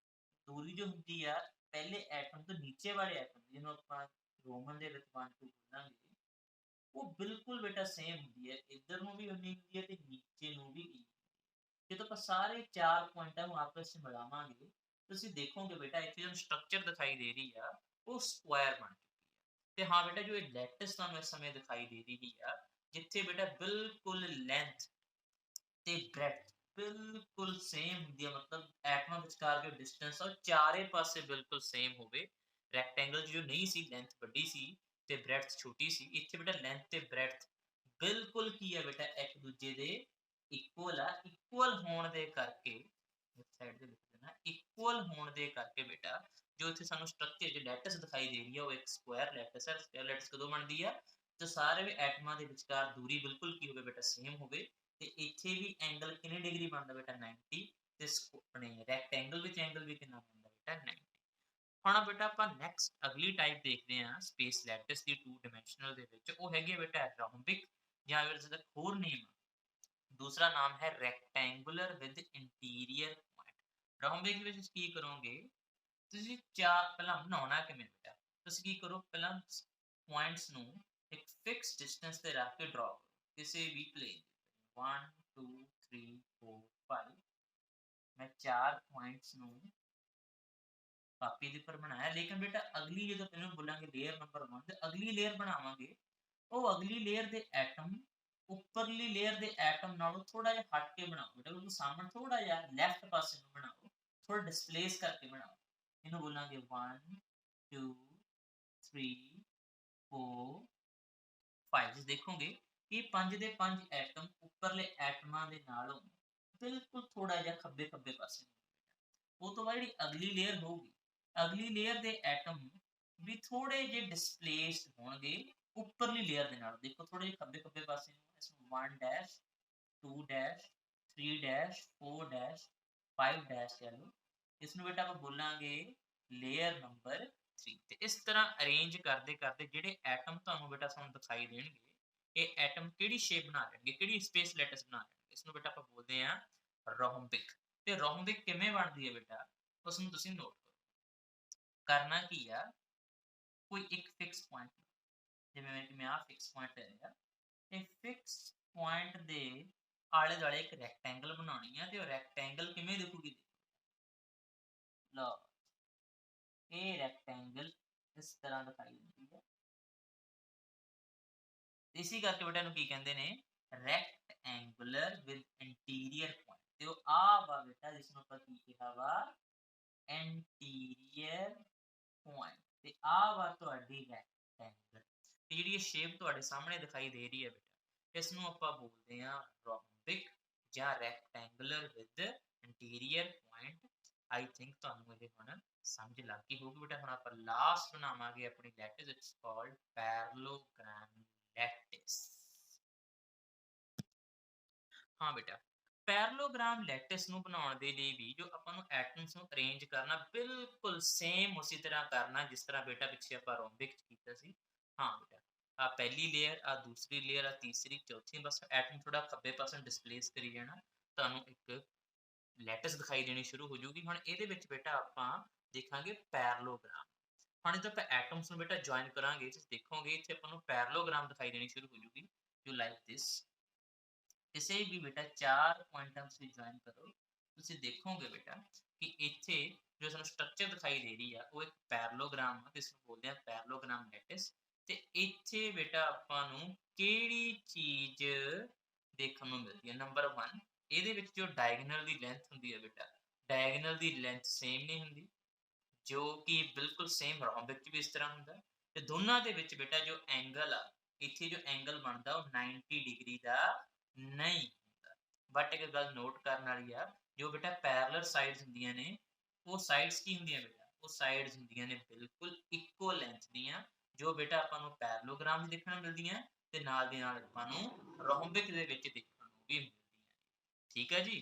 ਦੂਰੀ ਜੋ ਹੁੰਦੀ ਆ ਪਹਿਲੇ ਐਟਮ ਤੋਂ ਨੀਚੇ ਵਾਲੇ ਐਟਮ, ਜਿਹਨੂੰ ਆਪਾਂ ਰੋਮਨ ਦੇ ਵਿੱਚ 1 2 ਬੋਲਾਂਗੇ, ਉਹ ਬਿਲਕੁਲ ਬੇਟਾ ਸੇਮ ਹੁੰਦੀ ਹੈ। ਇੱਧਰ ਨੂੰ ਵੀ ਉਨੀ ਹੁੰਦੀ ਹੈ ਤੇ ਨੀਚੇ ਨੂੰ ਵੀ। ਜਦੋਂ ਆਪਾਂ ਸਾਰੇ 4 ਪੁਆਇੰਟਾਂ ਨੂੰ ਆਪਸ ਵਿੱਚ ਮਿਲਾਵਾਂਗੇ ਤੁਸੀਂ ਦੇਖੋਗੇ ਬੇਟਾ ਇੱਥੇ ਜੋ ਸਟਰਕਚਰ ਦਿਖਾਈ ਦੇ ਰਹੀ ਆ ਉਹ ਸਕੁਆਇਰ ਬਣ ਚੁੱਕੀ ਹੈ। ਤੇ ਹਾਂ ਬੇਟਾ ਜੋ ਇਹ ਲੈਟਿਸ ਤੁਹਾਨੂੰ ਇਸ ਸਮੇਂ ਦਿਖਾਈ ਦੇ ਰਹੀ ਆ, ਜਿੱਥੇ ਬੇਟਾ ਬਿਲਕੁਲ ਲੈਂਥ ਤੇ ਬ੍ਰੈਡਥ ਬਿਲਕੁਲ ਸੇਮ ਹੁੰਦੀ ਹੈ, ਮਤਲਬ ਐਟਮਾਂ ਵਿਚਕਾਰ ਜੋ ਡਿਸਟੈਂਸ ਆ ਉਹ ਚਾਰੇ ਪਾਸੇ ਬਿਲਕੁਲ ਸੇਮ ਹੋਵੇ। ਰੈਕਟੈਂਗਲ ਜੋ ਨਹੀਂ ਸੀ ਲੈਂਥ ਵੱਡੀ ਸੀ ਤੇ ਬ੍ਰੈਡਥ ਛੋਟੀ ਸੀ, ਇੱਥੇ ਬੇਟਾ ਲੈਂਥ ਤੇ ਬ੍ਰੈਡਥ ਬਿਲਕੁਲ ਕੀ ਹੈ ਬੇਟਾ ਇੱਕ ਦੂਜੇ ਦੇ ਇਕੁਅਲ ਆ। ਇਕੁਅਲ ਹੋਣ ਦੇ ਕਰਕੇ ਸਾਈਡ ਤੇ ਲਿਖ ਦੇਣਾ, ਇਕੁਅਲ ਹੋਣ ਦੇ ਕਰਕੇ ਬੇਟਾ ਜੋ ਇੱਥੇ ਸਾਨੂੰ ਸਟਰਕਚਰ ਜੋ ਲੈਟਿਸ ਦਿਖਾਈ ਦੇ ਰਹੀ ਹੈ ਉਹ ਇੱਕ ਸਕੁਆਇਰ ਲੈਟਿਸ ਹੈ। ਸਕੁਆਇਰ ਲੈਟਿਸ ਕਦੋਂ ਬਣਦੀ ਆ, ਤੇ ਸਾਰੇ ਵੀ ਐਟਮਾਂ ਦੇ ਵਿਚਕਾਰ ਦੂਰੀ ਬਿਲਕੁਲ ਕੀ ਹੋਵੇ ਬੇਟਾ, ਸੇਮ ਹੋਵੇ। ਤੇ ਇੱਥੇ ਵੀ ਐਂਗਲ ਕਿੰਨੇ ਡਿਗਰੀ ਬਣਦਾ ਬੇਟਾ, 90। ਤੇ ਆਪਣੇ ਰੈਕਟੈਂਗਲ ਵਿੱਚ ਐਂਗਲ ਵੀ ਕਿੰਨਾ ਬਣਦਾ ਬੇਟਾ, 90। ਹੁਣ ਬੇਟਾ ਆਪਾਂ ਨੈਕਸਟ ਅਗਲੀ ਟਾਈਪ ਦੇਖਦੇ ਹਾਂ ਸਪੇਸ ਲੈਟਿਸ ਦੀ 2 ਡਾਇਮੈਂਸ਼ਨਲ ਦੇ ਵਿੱਚ। ਉਹ ਹੈਗੀ ਹੈ ਬੇਟਾ ਰੋਮਬਿਕ, ਜਾਂ ਫਿਰ ਇਸਦਾ ਹੋਰ ਨੇਮ, ਦੂਸਰਾ ਨਾਮ ਹੈ ਰੈਕਟੈਂਗੂਲਰ ਵਿਦ ਇੰਟੀਰੀਅਰ ਪੁਆਇੰਟ। ਰੋਮਬਿਕ ਵਿੱਚ ਤੁਸੀਂ ਕੀ ਕਰੋਗੇ, ਤੁਸੀਂ ਚਾਰ ਪਹਿਲਾਂ ਬਣਾਉਣਾ ਕਿਵੇਂ ਬੇਟਾ, ਤੁਸੀਂ ਕੀ ਕਰੋ, ਪਹਿਲਾਂ ਪੁਆਇੰਟਸ ਨੂੰ ਇੱਕ ਫਿਕਸ ਡਿਸਟੈਂਸ ਤੇ ਰੱਖ ਕੇ ਡਰਾ ਕਰੋ ਕਿਸੇ ਵੀ ਪਲੇਨ। 1 2 3 4 5 ਮੈਂ ਚਾਰ ਪੁਆਇੰਟਸ ਨੂੰ ਕਾਪੀ ਦੇ ਉੱਪਰ ਬਣਾਇਆ। ਲੇਕਿਨ ਬੇਟਾ ਅਗਲੀ ਜਦੋਂ ਤੈਨੂੰ ਬੋਲਾਂਗੇ ਲੇਅਰ ਨੰਬਰ 1 ਤੇ ਅਗਲੀ ਲੇਅਰ ਬਣਾਵਾਂਗੇ, ਉਹ ਅਗਲੀ ਲੇਅਰ ਦੇ ਐਟਮ ਉੱਪਰਲੀ ਲੇਅਰ ਦੇ ਐਟਮ ਨਾਲੋਂ ਥੋੜਾ ਜਿਹਾ ਹਟ ਕੇ ਬਣਾਓ ਬੇਟਾ, ਉਹਨੂੰ ਸਾਹਮਣੇ ਥੋੜਾ ਜਿਹਾ ਲੈਫਟ ਪਾਸੇ ਨੂੰ ਬਣਾਓ, ਥੋੜਾ ਡਿਸਪਲੇਸ ਕਰਕੇ ਬਣਾਓ। ਇਹਨੂੰ ਬੋਲਾਂਗੇ 1 2 3 4 5। ਤੁਸੀਂ ਦੇਖੋਗੇ ਕਿ 5 ਦੇ 5 ਐਟਮ ਉੱਪਰਲੇ ਐਟਮਾਂ ਦੇ ਨਾਲੋਂ ਬਿਲਕੁਲ ਥੋੜਾ ਜਿਹਾ ਖੱਬੇ ਖੱਬੇ ਪਾਸੇ ਨੂੰ। ਉਹ ਤੋਂ ਬਾਅਦ ਜਿਹੜੀ ਅਗਲੀ ਲੇਅਰ ਹੋਊਗੀ, ਅਗਲੀ ਲੇਅਰ ਦੇ ਐਟਮ ਵੀ ਥੋੜੇ ਜਿਹੇ ਡਿਸਪਲੇਸਡ ਹੋਣਗੇ ਉੱਪਰਲੀ ਲੇਅਰ ਦੇ ਨਾਲ। ਦੇਖੋ ਥੋੜੇ ਜਿਹੇ ਖੱਬੇ ਖੱਬੇ ਪਾਸੇ ਨੂੰ, ਇਸ ਨੂੰ 1 dash 2 dash 3 dash 4 dash 5 dash ਕਹਿ ਲਓ। ਇਸ ਨੂੰ ਬੇਟਾ ਆਪਾਂ ਬੋਲਾਂਗੇ ਲੇਅਰ ਨੰਬਰ 3। ਤੇ ਇਸ ਤਰ੍ਹਾਂ ਅਰੇਂਜ ਕਰਦੇ ਕਰਦੇ ਜਿਹੜੇ ਐਟਮ ਤੁਹਾਨੂੰ ਬੇਟਾ ਸਾਨੂੰ ਦਿਖਾਈ ਦੇਣਗੇ, ਇਹ ਐਟਮ ਕਿਹੜੀ ਸ਼ੇਪ ਬਣਾ ਲੈਣਗੇ, ਕਿਹੜੀ ਸਪੇਸ ਲੈਟਿਸ ਬਣਾ ਲੈਣਗੇ, ਇਸ ਨੂੰ ਬੇਟਾ ਆਪਾਂ ਬੋਲਦੇ ਹਾਂ ਰੋਮਬਿਕ। ਤੇ ਰੋਮਬਿਕ ਕਿਵੇਂ ਬਣਦੀ ਹੈ ਬੇਟਾ, ਉਸ ਨੂੰ ਤੁਸੀਂ ਨੋਟ ਕਰੋ। ਕਰਨਾ ਕੀ ਆ, ਕੋਈ ਇੱਕ ਫਿਕਸ ਪੁਆਇੰਟ, ਜਿਵੇਂ ਕਿ ਮੈਂ ਆਹ ਫਿਕਸ ਪੁਆਇੰਟ ਲੈ ਲਿਆ, ਇਹ ਫਿਕਸ ਪੁਆਇੰਟ ਦੇ ਆਲੇ ਦੁਆਲੇ ਇੱਕ ਰੈਕਟੈਂਗਲ ਬਣਾਉਣੀ ਆ। ਤੇ ਉਹ ਰੈਕਟੈਂਗਲ ਕਿਵੇਂ ਦਿਖੂਗੀ, ਲਓ ਇਹ ਰੈਕਟੈਂਗਲ ਇਸ ਤਰ੍ਹਾਂ ਦਿਖਾਈ ਦਿੰਦੀ ਹੈ। ਇਸੀ ਕਰਕੇ ਬੇਟਾ ਇਹਨੂੰ ਕੀ ਕਹਿੰਦੇ ਨੇ, ਰੈਕਟੈਂਗੂਲਰ ਵਿਦ ਇੰਟੀਰੀਅਰ ਪੁਆਇੰਟ। ਤੇ ਉਹ ਆ ਵਾ ਬੇਟਾ ਜਿਸ ਨੂੰ ਆਪਾਂ ਕੀ ਕਿਹਾ ਵਾ, ਇੰਟੀਰੀਅਰ ਪੁਆਇੰਟ। ਤੇ ਆ ਵਾ ਤੁਹਾਡੀ ਰੈਕਟੈਂਗਲ। ਤੇ ਜਿਹੜੀ ਇਹ ਸ਼ੇਪ ਤੁਹਾਡੇ ਸਾਹਮਣੇ ਦਿਖਾਈ ਦੇ ਰਹੀ ਹੈ ਬੇਟਾ, ਇਸ ਨੂੰ ਆਪਾਂ ਬੋਲਦੇ ਹਾਂ ਰੋਮਬਿਕ ਜਾਂ rectangular with interior point. I think ਤੁਹਾਨੂੰ ਇਹ ਹੁਣ ਸਮਝ ਲੱਗ ਗਈ ਹੋਊਗੀ ਬੇਟਾ। ਹੁਣ ਆਪਾਂ ਲਾਸਟ ਬਣਾਵਾਂਗੇ ਆਪਣੀ lattice, it's called parallelogram lattice. ਹਾਂ ਬੇਟਾ, ਪੈਰਲੋਗ੍ਰਾਮ ਲੈਟਿਸ ਨੂੰ ਬਣਾਉਣ ਦੇ ਲਈ ਵੀ ਜੋ ਆਪਾਂ ਨੂੰ ਐਟਮਸ ਨੂੰ ਅਰੇਂਜ ਕਰਨਾ ਬਿਲਕੁਲ ਸੇਮ ਉਸੇ ਤਰ੍ਹਾਂ ਕਰਨਾ ਜਿਸ ਤਰ੍ਹਾਂ ਬੇਟਾ ਪਿੱਛੇ ਆਪਾਂ ਰੋਮਬਿਕ ਚ ਕੀਤਾ ਸੀ। ਹਾਂ ਬੇਟਾ, ਆ ਪਹਿਲੀ ਲੇਅਰ, ਆ ਦੂਸਰੀ ਲੇਅਰ, ਆ ਤੀਸਰੀ, ਚੌਥੀ, ਬਸ ਐਟਮ ਥੋੜਾ ਖੱਬੇ ਪਾਸੇ ਡਿਸਪਲੇਸ ਕਰੀ ਜਾਣਾ, ਤੁਹਾਨੂੰ ਇੱਕ ਲੈਟਿਸ ਦਿਖਾਈ ਦੇਣੀ ਸ਼ੁਰੂ ਹੋ ਜਾਊਗੀ। ਹੁਣ ਇਹਦੇ ਵਿੱਚ ਬੇਟਾ ਆਪਾਂ ਦੇਖਾਂਗੇ ਪੈਰਲੋਗ੍ਰਾਮ। ਹੁਣ ਜਦੋਂ ਆਪਾਂ ਐਟਮਸ ਨੂੰ ਬੇਟਾ ਜੁਆਇਨ ਕਰਾਂਗੇ, ਤੁਸੀਂ ਦੇਖੋਗੇ ਇੱਥੇ ਆਪਾਂ ਨੂੰ ਪੈਰਲੋਗ੍ਰਾਮ ਦਿਖਾਈ ਦੇਣੀ ਸ਼ੁਰੂ ਹੋ ਜਾਊਗੀ, ਜੋ ਲਾਈਕ ਦਿਸ। ਕਿਸੇ ਵੀ ਬੇਟਾ ਚਾਰ ਪੁਆਇੰਟਾਂ ਤੁਸੀਂ ਜੁਆਇਨ ਕਰੋ, ਤੁਸੀਂ ਦੇਖੋਗੇ ਬੇਟਾ ਕਿ ਇੱਥੇ ਜੋ ਸਾਨੂੰ ਸਟਰਕਚਰ ਦਿਖਾਈ ਦੇ ਰਹੀ ਆ, ਉਹ ਇੱਕ ਪੈਰਲੋਗ੍ਰਾਮ ਆ, ਤੇ ਇਸ ਨੂੰ ਬੋਲਦੇ ਆ ਪੈਰਲੋਗ੍ਰਾਮ ਲੈਟਿਸ। ਤੇ ਇੱਥੇ ਬੇਟਾ ਆਪਾਂ ਨੂੰ ਕਿਹੜੀ ਚੀਜ਼ ਦੇਖਣ ਨੂੰ ਮਿਲਦੀ ਹੈ, ਨੰਬਰ 1 ਇਹਦੇ ਵਿੱਚ ਜੋ ਡਾਇਗਨਲ ਦੀ ਲੈਂਥ ਹੁੰਦੀ ਹੈ ਬੇਟਾ, ਡਾਇਗਨਲ ਦੀ ਲੈਂਥ ਸੇਮ ਨਹੀਂ ਹੁੰਦੀ, ਜੋ ਕਿ ਬਿਲਕੁਲ ਸੇਮ ਰੋਮਬਿਕ ਚ ਵੀ ਇਸ ਤਰ੍ਹਾਂ ਹੁੰਦਾ। ਤੇ ਦੋਨਾਂ ਦੇ ਵਿੱਚ ਬੇਟਾ ਜੋ ਐਂਗਲ ਆ, ਇੱਥੇ ਜੋ ਐਂਗਲ ਬਣਦਾ ਉਹ 90 ਡਿਗਰੀ ਦਾ ਨਹੀਂ ਹੁੰਦਾ। ਬਟ ਇੱਕ ਗੱਲ ਨੋਟ ਕਰਨ ਵਾਲੀ ਆ, ਜੋ ਬੇਟਾ ਪੈਰਲਲ ਸਾਈਡਸ ਹੁੰਦੀਆਂ ਨੇ, ਉਹ ਸਾਈਡਸ ਕੀ ਹੁੰਦੀਆਂ ਬੇਟਾ, ਉਹ ਸਾਈਡਸ ਹੁੰਦੀਆਂ ਨੇ ਬਿਲਕੁਲ ਇੱਕੋ ਲੈਂਥ ਦੀਆਂ, ਜੋ ਬੇਟਾ ਆਪਾਂ ਨੂੰ ਪੈਰਲੋਗ੍ਰਾਮ ਚ ਦੇਖਣ ਨੂੰ ਮਿਲਦੀਆਂ ਤੇ ਨਾਲ ਦੀ ਨਾਲ ਆਪਾਂ ਨੂੰ ਰੋਮਬਿਕ ਦੇ ਵਿੱਚ ਦੇਖਣ ਨੂੰ ਵੀ ਮਿਲਦੀਆਂ। ਠੀਕ ਹੈ ਜੀ।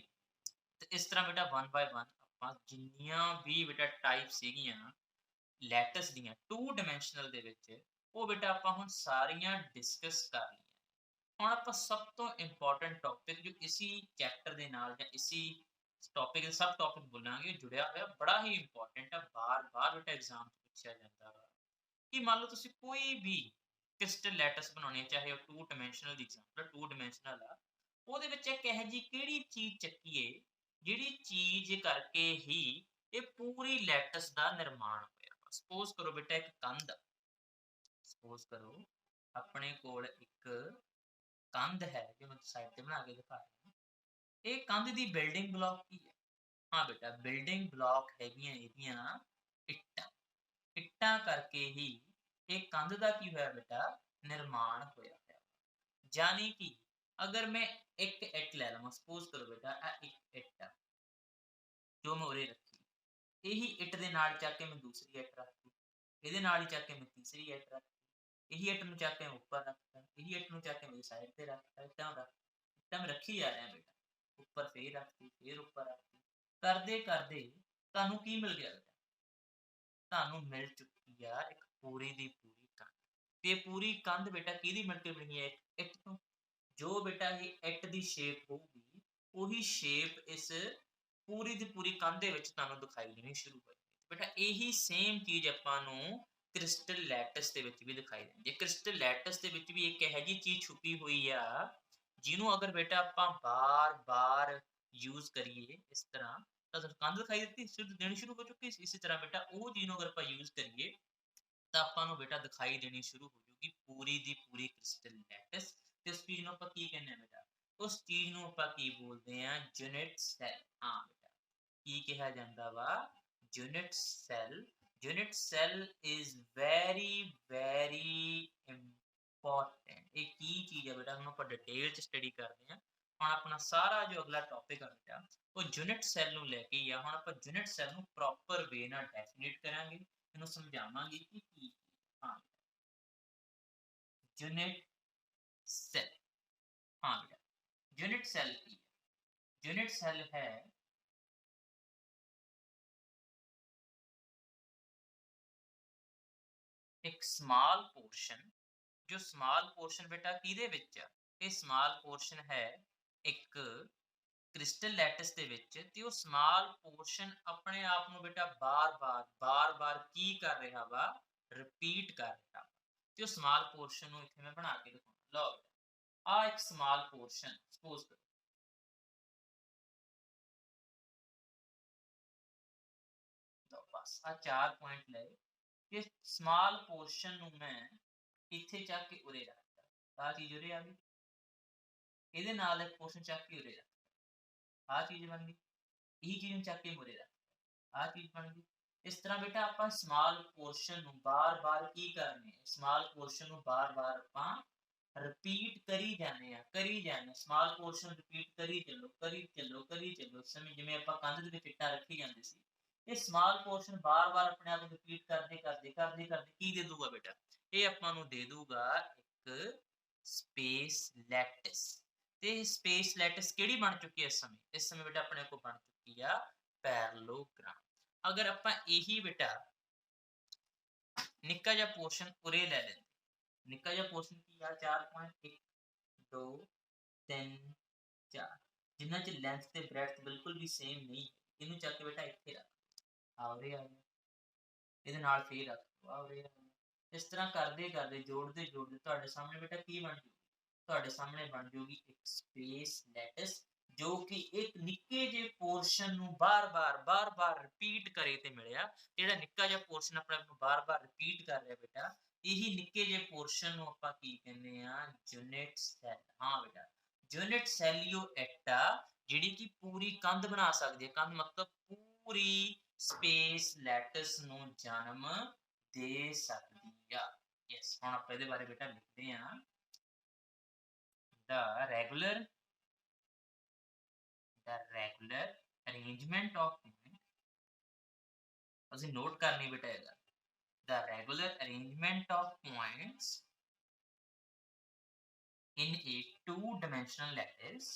ਤੇ ਇਸ ਤਰ੍ਹਾਂ ਬੇਟਾ 1 ਬਾਏ 1 ਆਪਾਂ ਜਿੰਨੀਆਂ ਵੀ ਬੇਟਾ ਟਾਈਪ ਸੀਗੀਆਂ ਲੈਟਿਸ ਦੀਆਂ 2 ਡਾਇਮੈਂਸ਼ਨਲ ਦੇ ਵਿੱਚ, ਉਹ ਬੇਟਾ ਆਪਾਂ ਹੁਣ ਸਾਰੀਆਂ ਡਿਸਕਸ ਕਰ ਲਈਆਂ। ਹੁਣ ਆਪਾਂ ਸਭ ਤੋਂ ਇੰਪੋਰਟੈਂਟ ਟੌਪਿਕ ਜੋ ਇਸੀ ਚੈਪਟਰ ਦੇ ਨਾਲ ਜਾਂ ਇਸੀ ਟੌਪਿਕ ਦੇ ਸਬ ਟੌਪਿਕ ਬੋਲਾਂਗੇ, ਜੁੜਿਆ ਹੋਇਆ, ਬੜਾ ਹੀ ਇੰਪੋਰਟੈਂਟ ਆ, ਬਾਰ-ਬਾਰ ਬੇਟਾ ਐਗਜ਼ਾਮ 'ਚ ਪੁੱਛਿਆ ਜਾਂਦਾ ਵਾ, ਕਿ ਮੰਨ ਲਓ ਤੁਸੀਂ ਕੋਈ ਵੀ ਕ੍ਰਿਸਟਲ ਲੈਟਿਸ ਬਣਾਉਣੀ ਹੈ, ਚਾਹੇ ਉਹ 2 ਡਾਇਮੈਂਸ਼ਨਲ ਦੀ ਐਗਜ਼ਾਮਪਲ 2 ਡਾਇਮੈਂਸ਼ਨਲ ਆ, ਉਹਦੇ ਵਿੱਚ ਇੱਕ ਇਹੋ ਜਿਹੀ ਕਿਹੜੀ ਚੀਜ਼ ਚੱਕੀਏ ਜਿਹੜੀ ਚੀਜ਼ ਕਰਕੇ ਹੀ ਇਹ ਪੂਰੀ ਲੈਟਿਸ ਦਾ ਨਿਰਮਾਣ ਹੋਇਆ। ਸਪੋਜ਼ ਕਰੋ ਬੇਟਾ ਇੱਕ ਕੰਧ, ਸਪੋਜ਼ ਕਰੋ ਆਪਣੇ ਕੋਲ ਇੱਕ ਕੰਧ ਹੈ, ਜੋ ਮੈਂ ਸਾਈਡ ਤੇ ਬਣਾ ਕੇ ਦਿਖਾ ਰਿਹਾ। ਇਹ ਕੰਧ ਦੀ ਬਿਲਡਿੰਗ ਬਲਾਕ ਕੀ ਹੈ? ਹਾਂ ਬੇਟਾ, ਬਿਲਡਿੰਗ ਬਲਾਕ ਹੈਗੀਆਂ ਇਹਦੀਆਂ ਇੱਟਾਂ। ਇੱਟਾਂ ਕਰਕੇ ਹੀ ਇਹ ਕੰਧ ਦਾ ਕੀ ਹੋਇਆ ਬੇਟਾ, ਨਿਰਮਾਣ ਹੋਇਆ ਹੈ। ਜਾਨੀ ਕਿ ਅਗਰ ਮੈਂ ਇੱਕ ਇੱਟ ਲੈ ਲਵਾਂ, ਸਪੋਜ਼ ਕਰੋ ਬੇਟਾ ਇਹ ਇੱਕ ਇੱਟ ਆ ਜੋ ਮੈਂ ਉਰੇ ਰੱਖੀ, ਇਹੀ ਇੱਟ ਦੇ ਨਾਲ ਚੱਕ ਕੇ ਮੈਂ ਦੂਸਰੀ ਇੱਟ ਰੱਖਤੀ, ਇਹਦੇ ਨਾਲ ਹੀ ਚੱਕ ਕੇ ਮੈਂ ਤੀਸਰੀ ਇੱਟ ਰੱਖਤੀ, ਇਹੀ ਇੱਟ ਨੂੰ ਚੱਕ ਕੇ ਮੈਂ ਉੱਪਰ ਰੱਖਤਾ, ਇਹੀ ਇੱਟ ਨੂੰ ਚੱਕ ਕੇ ਮੈਂ ਸਾਈਡ ਤੇ ਰੱਖਤਾ, ਇੱਟਾਂ ਮੈਂ ਰੱਖੀ ਜਾ ਰਿਹਾ ਬੇਟਾ, ਉੱਪਰ ਫੇਰ ਰੱਖਤੀ, ਫੇਰ ਉੱਪਰ ਰੱਖਤੀ, ਕਰਦੇ ਕਰਦੇ ਤੁਹਾਨੂੰ ਕੀ ਮਿਲ ਗਿਆ ਬੇਟਾ, ਤੁਹਾਨੂੰ ਮਿਲ ਚੁੱਕੀ ਆ ਇੱਕ ਪੂਰੀ ਦੀ ਪੂਰੀ ਕੰਧ। ਤੇ ਪੂਰੀ ਕੰਧ ਬੇਟਾ ਕਿਹਦੀ ਮਿਲ ਕੇ ਬਣੀ ਹੈ? ਇੱਟ ਤੋਂ। ਜੋ ਬੇਟਾ ਇਹ ਇੱਟ ਦੀ ਸ਼ੇਪ ਹੋਊਗੀ, ਉਹੀ ਸ਼ੇਪ ਇਸ ਪੂਰੀ ਦੀ ਪੂਰੀ ਕੰਧ ਦੇ ਵਿੱਚ ਤੁਹਾਨੂੰ ਦਿਖਾਈ ਦੇਣੀ ਸ਼ੁਰੂ ਹੋਈ। ਬੇਟਾ ਇਹੀ ਸੇਮ ਚੀਜ਼ ਆਪਾਂ ਨੂੰ ਕ੍ਰਿਸਟਲ ਲੈਟਸ ਦੇ ਵਿੱਚ ਵੀ ਦਿਖਾਈ ਦਿੰਦੀ ਹੈ। ਕ੍ਰਿਸਟਲ ਲੈਟਸ ਦੇ ਵਿੱਚ ਵੀ ਇੱਕ ਇਹੋ ਜਿਹੀ ਚੀਜ਼ ਛੁਪੀ ਹੋਈ ਆ, ਜਿਹਨੂੰ ਅਗਰ ਬੇਟਾ ਆਪਾਂ ਬਾਰ-ਬਾਰ ਯੂਜ਼ ਕਰੀਏ ਇਸ ਤਰ੍ਹਾਂ, ਤਾਂ ਤੁਹਾਨੂੰ ਕੰਧ ਦਿਖਾਈ ਦਿੱਤੀ, ਸਿਰਫ ਦੇਣੀ ਸ਼ੁਰੂ ਹੋ ਚੁੱਕੀ ਸੀ। ਇਸੇ ਤਰ੍ਹਾਂ ਬੇਟਾ ਉਹ ਚੀਜ਼ ਨੂੰ ਅਗਰ ਆਪਾਂ ਯੂਜ਼ ਕਰੀਏ, ਤਾਂ ਆਪਾਂ ਨੂੰ ਬੇਟਾ ਦਿਖਾਈ ਦੇਣੀ ਸ਼ੁਰੂ ਹੋ ਜੂਗੀ ਪੂਰੀ ਦੀ ਪੂਰੀ ਕ੍ਰਿਸਟਲ ਲੈਟਸ। ਤੇ ਉਸ ਚੀਜ਼ ਨੂੰ ਆਪਾਂ ਕੀ ਕਹਿੰਦੇ ਆ ਬੇਟਾ? ਉਸ ਚੀਜ਼ ਨੂੰ ਆਪਾਂ ਕੀ ਬੋਲਦੇ ਆ? Unit cell. ਹਾਂ ਬੇਟਾ, ਕੀ ਕਿਹਾ ਜਾਂਦਾ ਵਾ? Unit cell. Unit cell is very important. ਇਹ ਕੀ ਚੀਜ਼ ਹੈ ਬੇਟਾ? ਹੁਣ ਆਪਾਂ ਡਿਟੇਲ ਚ ਸਟੱਡੀ ਕਰਦੇ ਹਾਂ। ਹੁਣ ਆਪਣਾ ਸਾਰਾ ਜੋ ਅਗਲਾ ਟੌਪਿਕ ਆ ਬੇਟਾ, ਉਹ ਯੂਨਿਟ ਸੈੱਲ ਨੂੰ ਲੈ ਕੇ ਹੀ ਆ। ਹੁਣ ਆਪਾਂ ਯੂਨਿਟ ਸੈੱਲ ਨੂੰ ਪ੍ਰੋਪਰ ਵੇ ਨਾਲ ਡੈਫੀਨੇਟ ਕਰਾਂਗੇ, ਇਹਨੂੰ ਸਮਝਾਵਾਂਗੇ ਕਿ ਕੀ। ਹਾਂ, ਯੂਨਿਟ ਸੈੱਲ। ਹਾਂ ਬੇਟਾ, ਯੂਨਿਟ ਸੈੱਲ ਕੀ ਹੈ? ਯੂਨਿਟ ਸੈੱਲ ਹੈ ਇੱਕ ਸਮਾਲ ਪੋਰਸ਼ਨ, ਜੋ ਸਮਾਲ ਪੋਰਸ਼ਨ ਬੇਟਾ ਕਿਹਦੇ ਵਿੱਚ ਆ? ਇਹ ਸਮਾਲ ਪੋਰਸ਼ਨ ਹੈ ਇੱਕ ਕ੍ਰਿਸਟਲ ਲੈਟਸ ਦੇ ਵਿੱਚ, ਤੇ ਉਹ ਸਮਾਲ ਪੋਰਸ਼ਨ ਆਪਣੇ ਆਪ ਨੂੰ ਬੇਟਾ ਬਾਰ-ਬਾਰ ਕੀ ਕਰ ਰਿਹਾ ਵਾ? ਰਿਪੀਟ ਕਰ ਰਿਹਾ। ਤੇ ਉਹ ਸਮਾਲ ਪੋਰਸ਼ਨ ਨੂੰ ਇੱਥੇ ਮੈਂ ਬਣਾ ਕੇ ਦਿਖਾਉਂਦਾ। ਲਓ, ਆ ਇੱਕ ਸਮਾਲ ਪੋਰਸ਼ਨ ਸਪੋਜ਼ ਕਰੋ, ਬਸ ਆ 4 ਪੁਆਇੰਟ ਲਏ। ਕਿ ਸਮਾਲ ਪੋਰਸ਼ਨ ਨੂੰ ਮੈਂ ਇੱਥੇ ਚੱਕ ਕੇ ਉਰੇ ਰੱਖਦਾ, ਆ ਚੀਜ਼ ਉਰੇ ਆ ਗਈ। ਇਹਦੇ ਨਾਲ ਇੱਕ ਪੋਰਸ਼ਨ ਚੱਕ ਕੇ ਉਰੇ ਰੱਖ, ਆ ਚੀਜ਼ ਬਣ ਗਈ। ਇਹੀ ਚੀਜ਼ ਨੂੰ ਚੱਕ ਕੇ ਮੁਰੇ ਰੱਖ, ਆ ਚੀਜ਼ ਬਣ ਗਈ। ਇਸ ਤਰ੍ਹਾਂ ਬੇਟਾ ਆਪਾਂ ਸਮਾਲ ਪੋਰਸ਼ਨ ਨੂੰ ਬਾਰ-ਬਾਰ ਕੀ ਕਰਨੇ? ਸਮਾਲ ਪੋਰਸ਼ਨ ਨੂੰ ਬਾਰ-ਬਾਰ ਆਪਾਂ ਰਿਪੀਟ ਕਰੀ ਜਾਂਦੇ ਆ, ਕਰੀ ਜਾਂਦੇ। ਸਮਾਲ ਪੋਰਸ਼ਨ ਰਿਪੀਟ ਕਰੀ ਚੱਲੋ, ਕਰੀ ਚੱਲੋ, ਕਰੀ ਚੱਲੋ। ਇਸ ਸਮੇਂ ਜਿਵੇਂ ਆਪਾਂ ਕੰਧ ਦੇ ਵਿੱਚ ਇੱਟਾਂ ਰੱਖੀ ਜਾਂਦੇ ਸੀ, ਇਹ ਸਮਾਲ ਪੋਰਸ਼ਨ ਬਾਰ-ਬਾਰ ਆਪਣੇ ਆਪ ਨੂੰ ਰਿਪੀਟ ਕਰਦੇ ਕੀ ਦੇ ਦੂਗਾ ਬੇਟਾ? ਇਹ ਆਪਾਂ ਨੂੰ ਦੇ ਦੂਗਾ ਇੱਕ ਸਪੇਸ ਲੈਟਿਸ। ਤੇ ਸਪੇਸ ਲੈਟਿਸ ਕਿਹੜੀ ਬਣ ਚੁੱਕੀ ਹੈ ਇਸ ਸਮੇਂ? ਇਸ ਸਮੇਂ ਬੇਟਾ ਆਪਣੇ ਕੋਲ ਬਣ ਚੁੱਕੀ ਆ ਪੈਰਲੋਗ੍ਰਾਮ। ਅਗਰ ਆਪਾਂ ਇਹੀ ਬੇਟਾ ਨਿੱਕਾ ਜਿਹਾ ਪੋਰਸ਼ਨ ਉਰੇ ਲੈ ਲੈਂਦੇ, ਨਿੱਕਾ ਜਿਹਾ ਪੋਰਸ਼ਨ ਕੀ ਆ? 4.1 2 3 4, ਜਿਨ੍ਹਾਂ ਚ ਲੈਂਥ ਤੇ ਬ੍ਰੈਡਥ ਬਿਲਕੁਲ ਵੀ ਸੇਮ ਨਹੀਂ। ਇਹਨੂੰ ਚੱਕ ਕੇ ਬੇਟਾ ਇੱਥੇ ਰੱਖ, ਆ ਉਰੇ ਆ ਗਿਆ। ਇਹਦੇ ਨਾਲ ਫੇਰ ਰੱਖ, ਆ ਉਰੇ ਆ ਗਿਆ। ਇਸ ਤਰ੍ਹਾਂ ਕਰਦੇ ਜੋੜਦੇ ਤੁਹਾਡੇ ਸਾਹਮਣੇ ਬੇਟਾ ਕੀ ਬਣ ਜੂ? ਤੁਹਾਡੇ ਸਾਹਮਣੇ ਬਣ ਜੂਗੀ ਇੱਕ ਸਪੇਸ ਲੈਟਿਸ, ਜੋ ਕਿ ਇੱਕ ਨਿੱਕੇ ਜਿਹੇ ਪੋਰਸ਼ਨ ਨੂੰ ਬਾਰ-ਬਾਰ ਰਿਪੀਟ ਕਰੇ ਤੇ ਮਿਲਿਆ। ਜਿਹੜਾ ਨਿੱਕਾ ਜਿਹਾ ਪੋਰਸ਼ਨ ਆਪਣੇ ਆਪ ਨੂੰ ਬਾਰ-ਬਾਰ ਰਿਪੀਟ ਕਰ ਰਿਹਾ ਬੇਟਾ, ਇਹੀ ਨਿੱਕੇ ਜਿਹੇ ਪੋਰਸ਼ਨ ਨੂੰ ਆਪਾਂ ਕੀ ਕਹਿੰਦੇ ਆ? Unit cell. ਹਾਂ ਬੇਟਾ, ਯੂਨਿਟ ਸੈੱਲ ਹੀ ਉਹ ਇੱਟ ਆ ਜਿਹੜੀ ਕਿ ਪੂਰੀ ਕੰਧ ਬਣਾ ਸਕਦੀ ਹੈ। ਕੰਧ ਮਤਲਬ ਪੂਰੀ ਸਪੇਸ ਲੈਟਿਸ ਨੂੰ ਜਨਮ ਦੇ ਸਕਦੀ ਆ। ਯੈਸ, ਹੁਣ ਆਪਾਂ ਇਹਦੇ ਬਾਰੇ ਬੇਟਾ ਲਿਖਦੇ ਆ। the regular arrangement of point, ਅਸੀਂ ਨੋਟ ਕਰਨੀ ਬੇਟਾ ਇਹਦਾ। the regular arrangement of points in a two-dimensional lattice,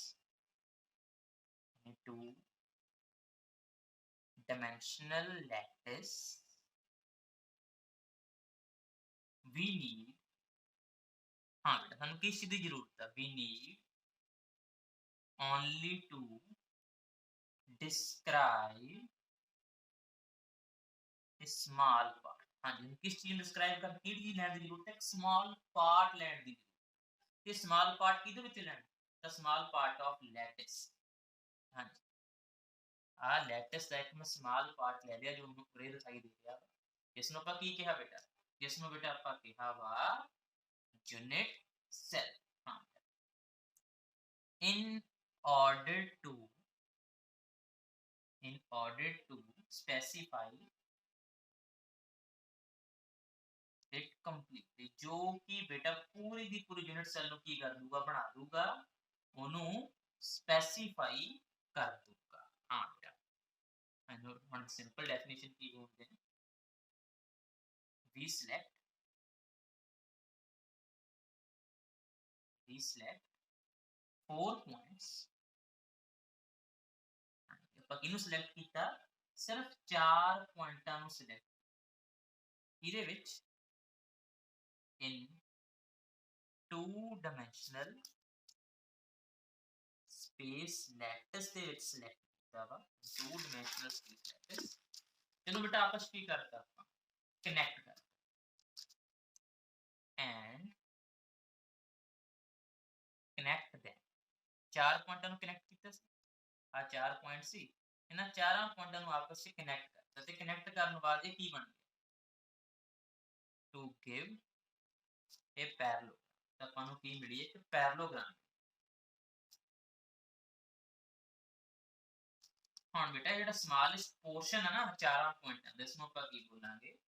in a two-dimensional lattice, we need, हाँ बेटा ਸਾਨੂੰ किस चीज की जरूरत है? we need only to describe a small part। हाँ जी, किस चीज डिस्क्राइब कर, ਕਿਹੜੀ ਚੀਜ਼ ਲੈਣ ਦੀ ਜ਼ਰੂਰਤ ਹੈ? ਸਮਾਲ ਪਾਰਟ ਲੈਣ ਦੀ ਜ਼ਰੂਰਤ। ਤੇ ਸਮਾਲ ਪਾਰਟ ਕਿਹਦੇ ਵਿੱਚ ਲੈਣਾ? ਤਾਂ ਸਮਾਲ ਪਾਰਟ ਆਫ ਲੈਟਿਸ। ਹਾਂਜੀ, ਆ ਲੈਟਿਸ ਦਾ ਇੱਕ ਮੈਂ ਸਮਾਲ ਪਾਰਟ ਲੈ ਲਿਆ ਜੋ ਮੈਨੂੰ ਉਰੇ ਦਿਖਾਈ ਦੇ ਰਿਹਾ। ਇਸ ਨੂੰ ਆਪਾਂ ਕੀ ਕਿਹਾ ਬੇਟਾ? ਜਿਸ ਨੂੰ ਬੇਟਾ ਆਪਾਂ ਕਿਹਾ ਵਾ ਯੂਨਿਟ ਸੈੱਲ। ਹਾਂ, in order to specify it completely, ਜੋ ਕਿ ਬੇਟਾ ਪੂਰੀ ਦੀ ਪੂਰੀ ਯੂਨਿਟ ਸੈੱਲ ਨੂੰ ਕੀ ਕਰ ਦੂਗਾ? ਬਣਾ ਦੂਗਾ, ਉਹਨੂੰ ਸਪੈਸੀਫਾਈ ਕਰ ਦੂਗਾ। ਹਾਂ ਬੇਟਾ, ਹੁਣ ਸਿੰਪਲ ਡੈਫੀਨੇਸ਼ਨ ਕੀ ਬੋਲਦੇ ਨੇ? we select 4 points। ਆਪਾਂ ਕਿਹਨੂੰ ਸਿਲੈਕਟ ਕੀਤਾ? ਸਿਰਫ 4 ਪੁਆਇੰਟਾਂ ਨੂੰ ਸਿਲੈਕਟ, ਇਹਦੇ ਵਿੱਚ in 2-dimensional space lattice ਦੇ ਵਿੱਚ select ਕੀਤਾ ਵਾ 2-dimensional space lattice। ਇਹਨੂੰ ਬੇਟਾ ਆਪਸ ਕੀ ਕਰਤਾ ਆਪਾਂ ਕਨੈਕਟ ਕਰ and connect them। ਚਾਰ ਪੁਆਇੰਟਾਂ ਨੂੰ ਕਨੈਕਟ ਕੀਤਾ ਸੀ, ਆ ਚਾਰ ਪੁਆਇੰਟ ਸੀ, ਇਹਨਾਂ ਚਾਰਾਂ ਪੁਆਇੰਟਾਂ ਨੂੰ ਆਪਸ ਵਿੱਚ ਕਨੈਕਟ ਕਰਤਾ ਤੇ ਕਨੈਕਟ ਕਰਨ ਬਾਅਦ ਇਹ ਕੀ ਬਣ ਗਿਆ to give a parallelogram। ਤਾਂ ਆਪਾਂ ਨੂੰ ਕੀ ਮਿਲੀ ਇੱਕ ਪੈਰਲੋਗ੍ਰਾਮ। ਹੁਣ ਬੇਟਾ ਜਿਹੜਾ ਸਮਾਲੈਸਟ ਪੋਰਸ਼ਨ ਹੈ ਨਾ ਚਾਰਾਂ ਪੁਆਇੰਟਾਂ ਦਾ, ਇਸ ਨੂੰ ਆਪਾਂ ਕੀ ਬੋਲਾਂਗੇ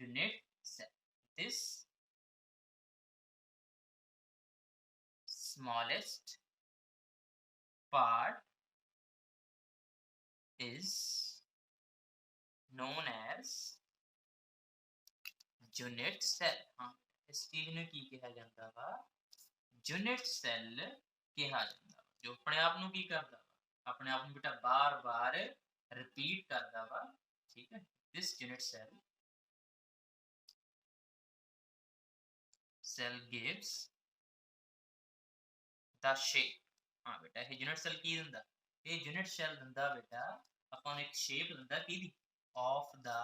unit cell. this smallest part is known as unit cell। हाँ इस चीज ਨੂੰ ਕੀ ਕਿਹਾ ਜਾਂਦਾ ਵਾ ਯੂਨਿਟ ਸੈੱਲ ਕਿਹਾ ਜਾਂਦਾ ਵਾ, ਜੋ ਆਪਣੇ ਆਪ ਨੂੰ ਕੀ ਕਰਦਾ ਵਾ ਆਪਣੇ ਆਪ ਨੂੰ ਬੇਟਾ ਬਾਰ-ਬਾਰ ਰਿਪੀਟ ਕਰਦਾ ਵਾ। ਠੀਕ ਹੈ, this unit cell gives the shape। हाँ बेटा ਇਹ ਯੂਨਿਟ ਸੈੱਲ ਕੀ ਦਿੰਦਾ, ਇਹ ਯੂਨਿਟ ਸੈੱਲ ਦਿੰਦਾ ਬੇਟਾ ਆਪਾਂ ਨੂੰ ਇੱਕ ਸ਼ੇਪ ਦਿੰਦਾ ਕਿਹਦੀ of the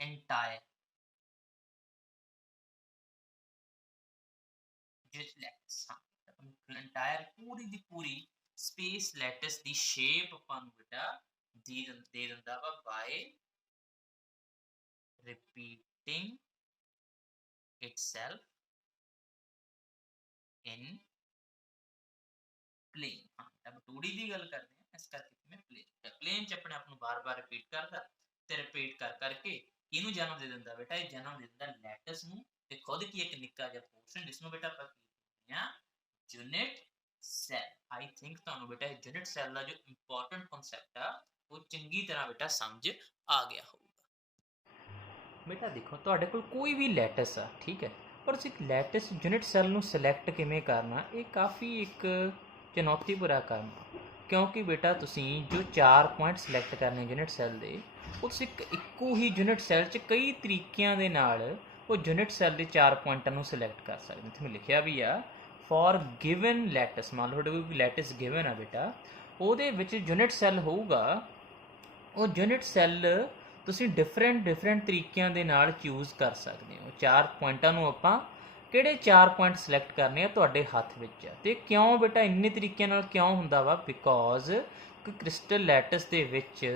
entire lattice। हाँ entire ਪੂਰੀ ਦੀ ਪੂਰੀ space lattice ਦੀ shape ਆਪਾਂ ਨੂੰ ਬੇਟਾ ਦੇ ਦਿੰਦਾ ਵਾ by repeating itself in plane। हाँ अब 2D ਦੀ ਗੱਲ ਕਰਦੇ ਹਾਂ, ਇਸ ਕਰਕੇ ਮੈਂ plane ਚ ਆਪਣੇ ਆਪ ਨੂੰ ਬਾਰ-ਬਾਰ ਰਿਪੀਟ ਕਰਦਾ ਤੇ ਰਿਪੀਟ ਕਰ ਕਰਕੇ ਇਹਨੂੰ ਜਨਮ ਦੇ ਦਿੰਦਾ ਬੇਟਾ, ਇਹ ਜਨਮ ਦੇ ਦਿੰਦਾ ਲੈਟਿਸ ਨੂੰ ਤੇ ਖੁਦ ਕੀ ਇੱਕ ਨਿੱਕਾ ਜਿਹਾ ਪੋਰਸ਼ਨ ਜਿਸ ਨੂੰ ਬੇਟਾ ਆਪਾਂ ਕੀ ਆ ਯੂਨਿਟ ਸੈੱਲ। ਆਈ ਥਿੰਕ ਤੁਹਾਨੂੰ ਬੇਟਾ ਇਹ ਯੂਨਿਟ ਸੈੱਲ ਦਾ ਜੋ ਇੰਪੋਰਟੈਂਟ ਕਨਸੈਪਟ ਆ ਉਹ ਚੰਗੀ ਤਰ੍ਹਾਂ ਬੇਟਾ ਸਮਝ ਆ ਗਿਆ ਹੋਊਗਾ। ਬੇਟਾ ਦੇਖੋ ਤੁਹਾਡੇ ਕੋਲ ਕੋਈ ਵੀ ਲੈਟਿਸ ਆ, ਠੀਕ ਹੈ, ਪਰ ਉਸ ਇੱਕ ਲੈਟਿਸ ਯੂਨਿਟ ਸੈੱਲ ਨੂੰ ਸਿਲੈਕਟ ਕਿਵੇਂ ਕਰਨਾ ਇਹ ਕਾਫੀ ਇੱਕ ਚੁਣੌਤੀ ਭਰਾ ਕੰਮ, ਕਿਉਂਕਿ ਬੇਟਾ ਤੁਸੀਂ ਜੋ 4 ਪੁਆਇੰਟ ਸਿਲੈਕਟ ਕਰਨੇ ਯੂਨਿਟ ਸੈੱਲ ਦੇ, ਉਹ ਤੁਸੀਂ ਇੱਕੋ ਹੀ ਯੂਨਿਟ ਸੈੱਲ 'ਚ ਕਈ ਤਰੀਕਿਆਂ ਦੇ ਨਾਲ ਉਹ ਯੂਨਿਟ ਸੈੱਲ ਦੇ 4 ਪੁਆਇੰਟਾਂ ਨੂੰ ਸਿਲੈਕਟ ਕਰ ਸਕਦੇ। ਇੱਥੇ ਮੈਂ ਲਿਖਿਆ ਵੀ ਆ ਫॉर ਗਿਵਨ ਲੈਟਿਸ। ਮੰਨ ਲਓ ਤੁਹਾਡੇ ਕੋਲ ਲੈਟਿਸ ਗਿਵਨ ਆ ਬੇਟਾ, ਉਹਦੇ ਵਿੱਚ ਯੂਨਿਟ ਸੈੱਲ ਹੋਊਗਾ, ਉਹ ਯੂਨਿਟ ਸੈੱਲ ਤੁਸੀਂ ਡਿਫਰੈਂਟ ਤਰੀਕਿਆਂ ਦੇ ਨਾਲ ਚੂਜ਼ ਕਰ ਸਕਦੇ ਹੋ। 4 ਪੁਆਇੰਟਾਂ ਨੂੰ ਆਪਾਂ ਕਿਹੜੇ 4 ਪੁਆਇੰਟ ਸਿਲੈਕਟ ਕਰਨੇ ਆ ਤੁਹਾਡੇ ਹੱਥ ਵਿੱਚ ਆ। ਤੇ ਕਿਉਂ ਬੇਟਾ ਇੰਨੇ ਤਰੀਕਿਆਂ ਨਾਲ ਕਿਉਂ ਹੁੰਦਾ ਵਾ, ਬਿਕੋਜ਼ ਕਿ ਕ੍ਰਿਸਟਲ ਲੈਟਿਸ ਦੇ ਵਿੱਚ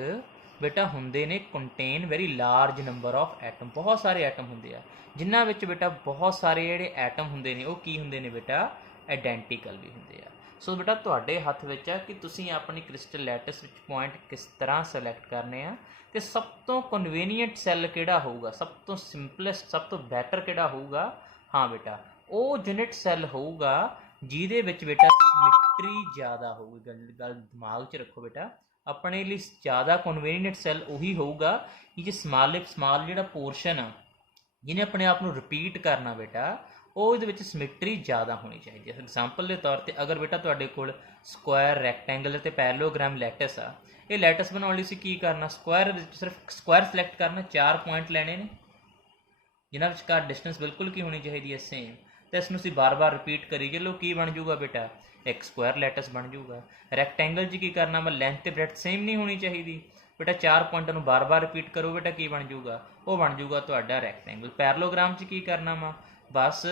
ਬੇਟਾ ਹੁੰਦੇ ਨੇ contain very large number of atom, ਬਹੁਤ ਸਾਰੇ ਐਟਮ ਹੁੰਦੇ ਆ ਜਿਨ੍ਹਾਂ ਵਿੱਚ ਬੇਟਾ ਬਹੁਤ ਸਾਰੇ ਜਿਹੜੇ ਐਟਮ ਹੁੰਦੇ ਨੇ ਉਹ ਕੀ ਹੁੰਦੇ ਨੇ ਬੇਟਾ ਆਇਡੈਂਟੀਕਲ ਵੀ ਹੁੰਦੇ ਆ। ਸੋ ਬੇਟਾ ਤੁਹਾਡੇ ਹੱਥ ਵਿੱਚ ਆ ਕਿ ਤੁਸੀਂ ਆਪਣੀ ਕ੍ਰਿਸਟਲ ਲੈਟਿਸ ਵਿੱਚ ਪੁਆਇੰਟ ਕਿਸ ਤਰ੍ਹਾਂ ਸਿਲੈਕਟ ਕਰਨੇ ਆ ਤੇ ਸਭ ਤੋਂ ਕਨਵੀਨੀਅੰਟ ਸੈੱਲ ਕਿਹੜਾ ਹੋਊਗਾ, ਸਭ ਤੋਂ ਸਿੰਪਲੈਸਟ ਸਭ ਤੋਂ ਬੈਟਰ ਕਿਹੜਾ ਹੋਊਗਾ। ਹਾਂ ਬੇਟਾ ਉਹ ਯੂਨਿਟ ਸੈੱਲ ਹੋਊਗਾ ਜਿਹਦੇ ਵਿੱਚ ਬੇਟਾ ਸਿਮੈਟਰੀ ਜ਼ਿਆਦਾ ਹੋਊਗੀ। ਗੱਲ ਦਿਮਾਗ 'ਚ ਰੱਖੋ ਬੇਟਾ, ਆਪਣੇ ਲਈ ਜ਼ਿਆਦਾ ਕਨਵੀਨੀਅੰਟ ਸੈੱਲ ਉਹੀ ਹੋਊਗਾ ਕਿ ਜੇ ਸਮਾਲ ਜਿਹੜਾ ਪੋਰਸ਼ਨ ਆ ਜਿਹਨੇ ਆਪਣੇ ਆਪ ਨੂੰ ਰਿਪੀਟ ਕਰਨਾ ਬੇਟਾ, ਉਹ ਇਹਦੇ ਵਿੱਚ ਸਿਮੈਟਰੀ ਜ਼ਿਆਦਾ ਹੋਣੀ ਚਾਹੀਦੀ ਹੈ। ਐਗਜ਼ਾਮਪਲ ਦੇ ਤੌਰ 'ਤੇ ਅਗਰ ਬੇਟਾ ਤੁਹਾਡੇ ਕੋਲ ਸਕੁਆਇਰ, ਰੈਕਟੈਂਗਲ ਅਤੇ ਪੈਰਲੋਗ੍ਰਾਮ ਲੈਟਿਸ ਆ, ਇਹ ਲੈਟਿਸ ਬਣਾਉਣ ਲਈ ਅਸੀਂ ਕੀ ਕਰਨਾ, ਸਕੁਆਇਰ ਵਿੱਚ ਸਿਰਫ ਸਕੁਆਇਰ ਸਿਲੈਕਟ ਕਰਨਾ, 4 ਪੁਆਇੰਟ ਲੈਣੇ ਨੇ ਜਿਨ੍ਹਾਂ ਵਿਚਕਾਰ ਡਿਸਟੈਂਸ ਬਿਲਕੁਲ ਕੀ ਹੋਣੀ ਚਾਹੀਦੀ ਹੈ ਸੇਮ, ਤੇ ਇਸ ਨੂੰ ਅਸੀਂ ਬਾਰ-ਬਾਰ ਰਿਪੀਟ ਕਰੀ ਚਲੋ ਕੀ ਬਣ ਜਾਊਗਾ ਬੇਟਾ ਇੱਕ ਸਕੁਆਇਰ ਲੈਟਿਸ ਬਣ ਜਾਊਗਾ। ਰੈਕਟੈਂਗਲ 'ਚ ਕੀ ਕਰਨਾ, ਮੈਂ ਲੈਂਥ ਤੇ ਬ੍ਰੈਡਥ ਸੇਮ ਨਹੀਂ ਹੋਣੀ ਚਾਹੀਦੀ ਬੇਟਾ, 4 ਪੁਆਇੰਟਾਂ ਨੂੰ ਬਾਰ-ਬਾਰ ਰਿਪੀਟ ਕਰੋ ਬੇਟਾ ਕੀ ਬਣ ਜਾਊਗਾ, ਉਹ ਬਣ ਜਾਊਗਾ ਤੁਹਾਡਾ ਰੈਕਟੈਂਗਲ। ਪੈਰਲੋਗ੍ਰਾਮ 'ਚ ਕੀ ਕਰਨਾ ਵਾ, ਬਸ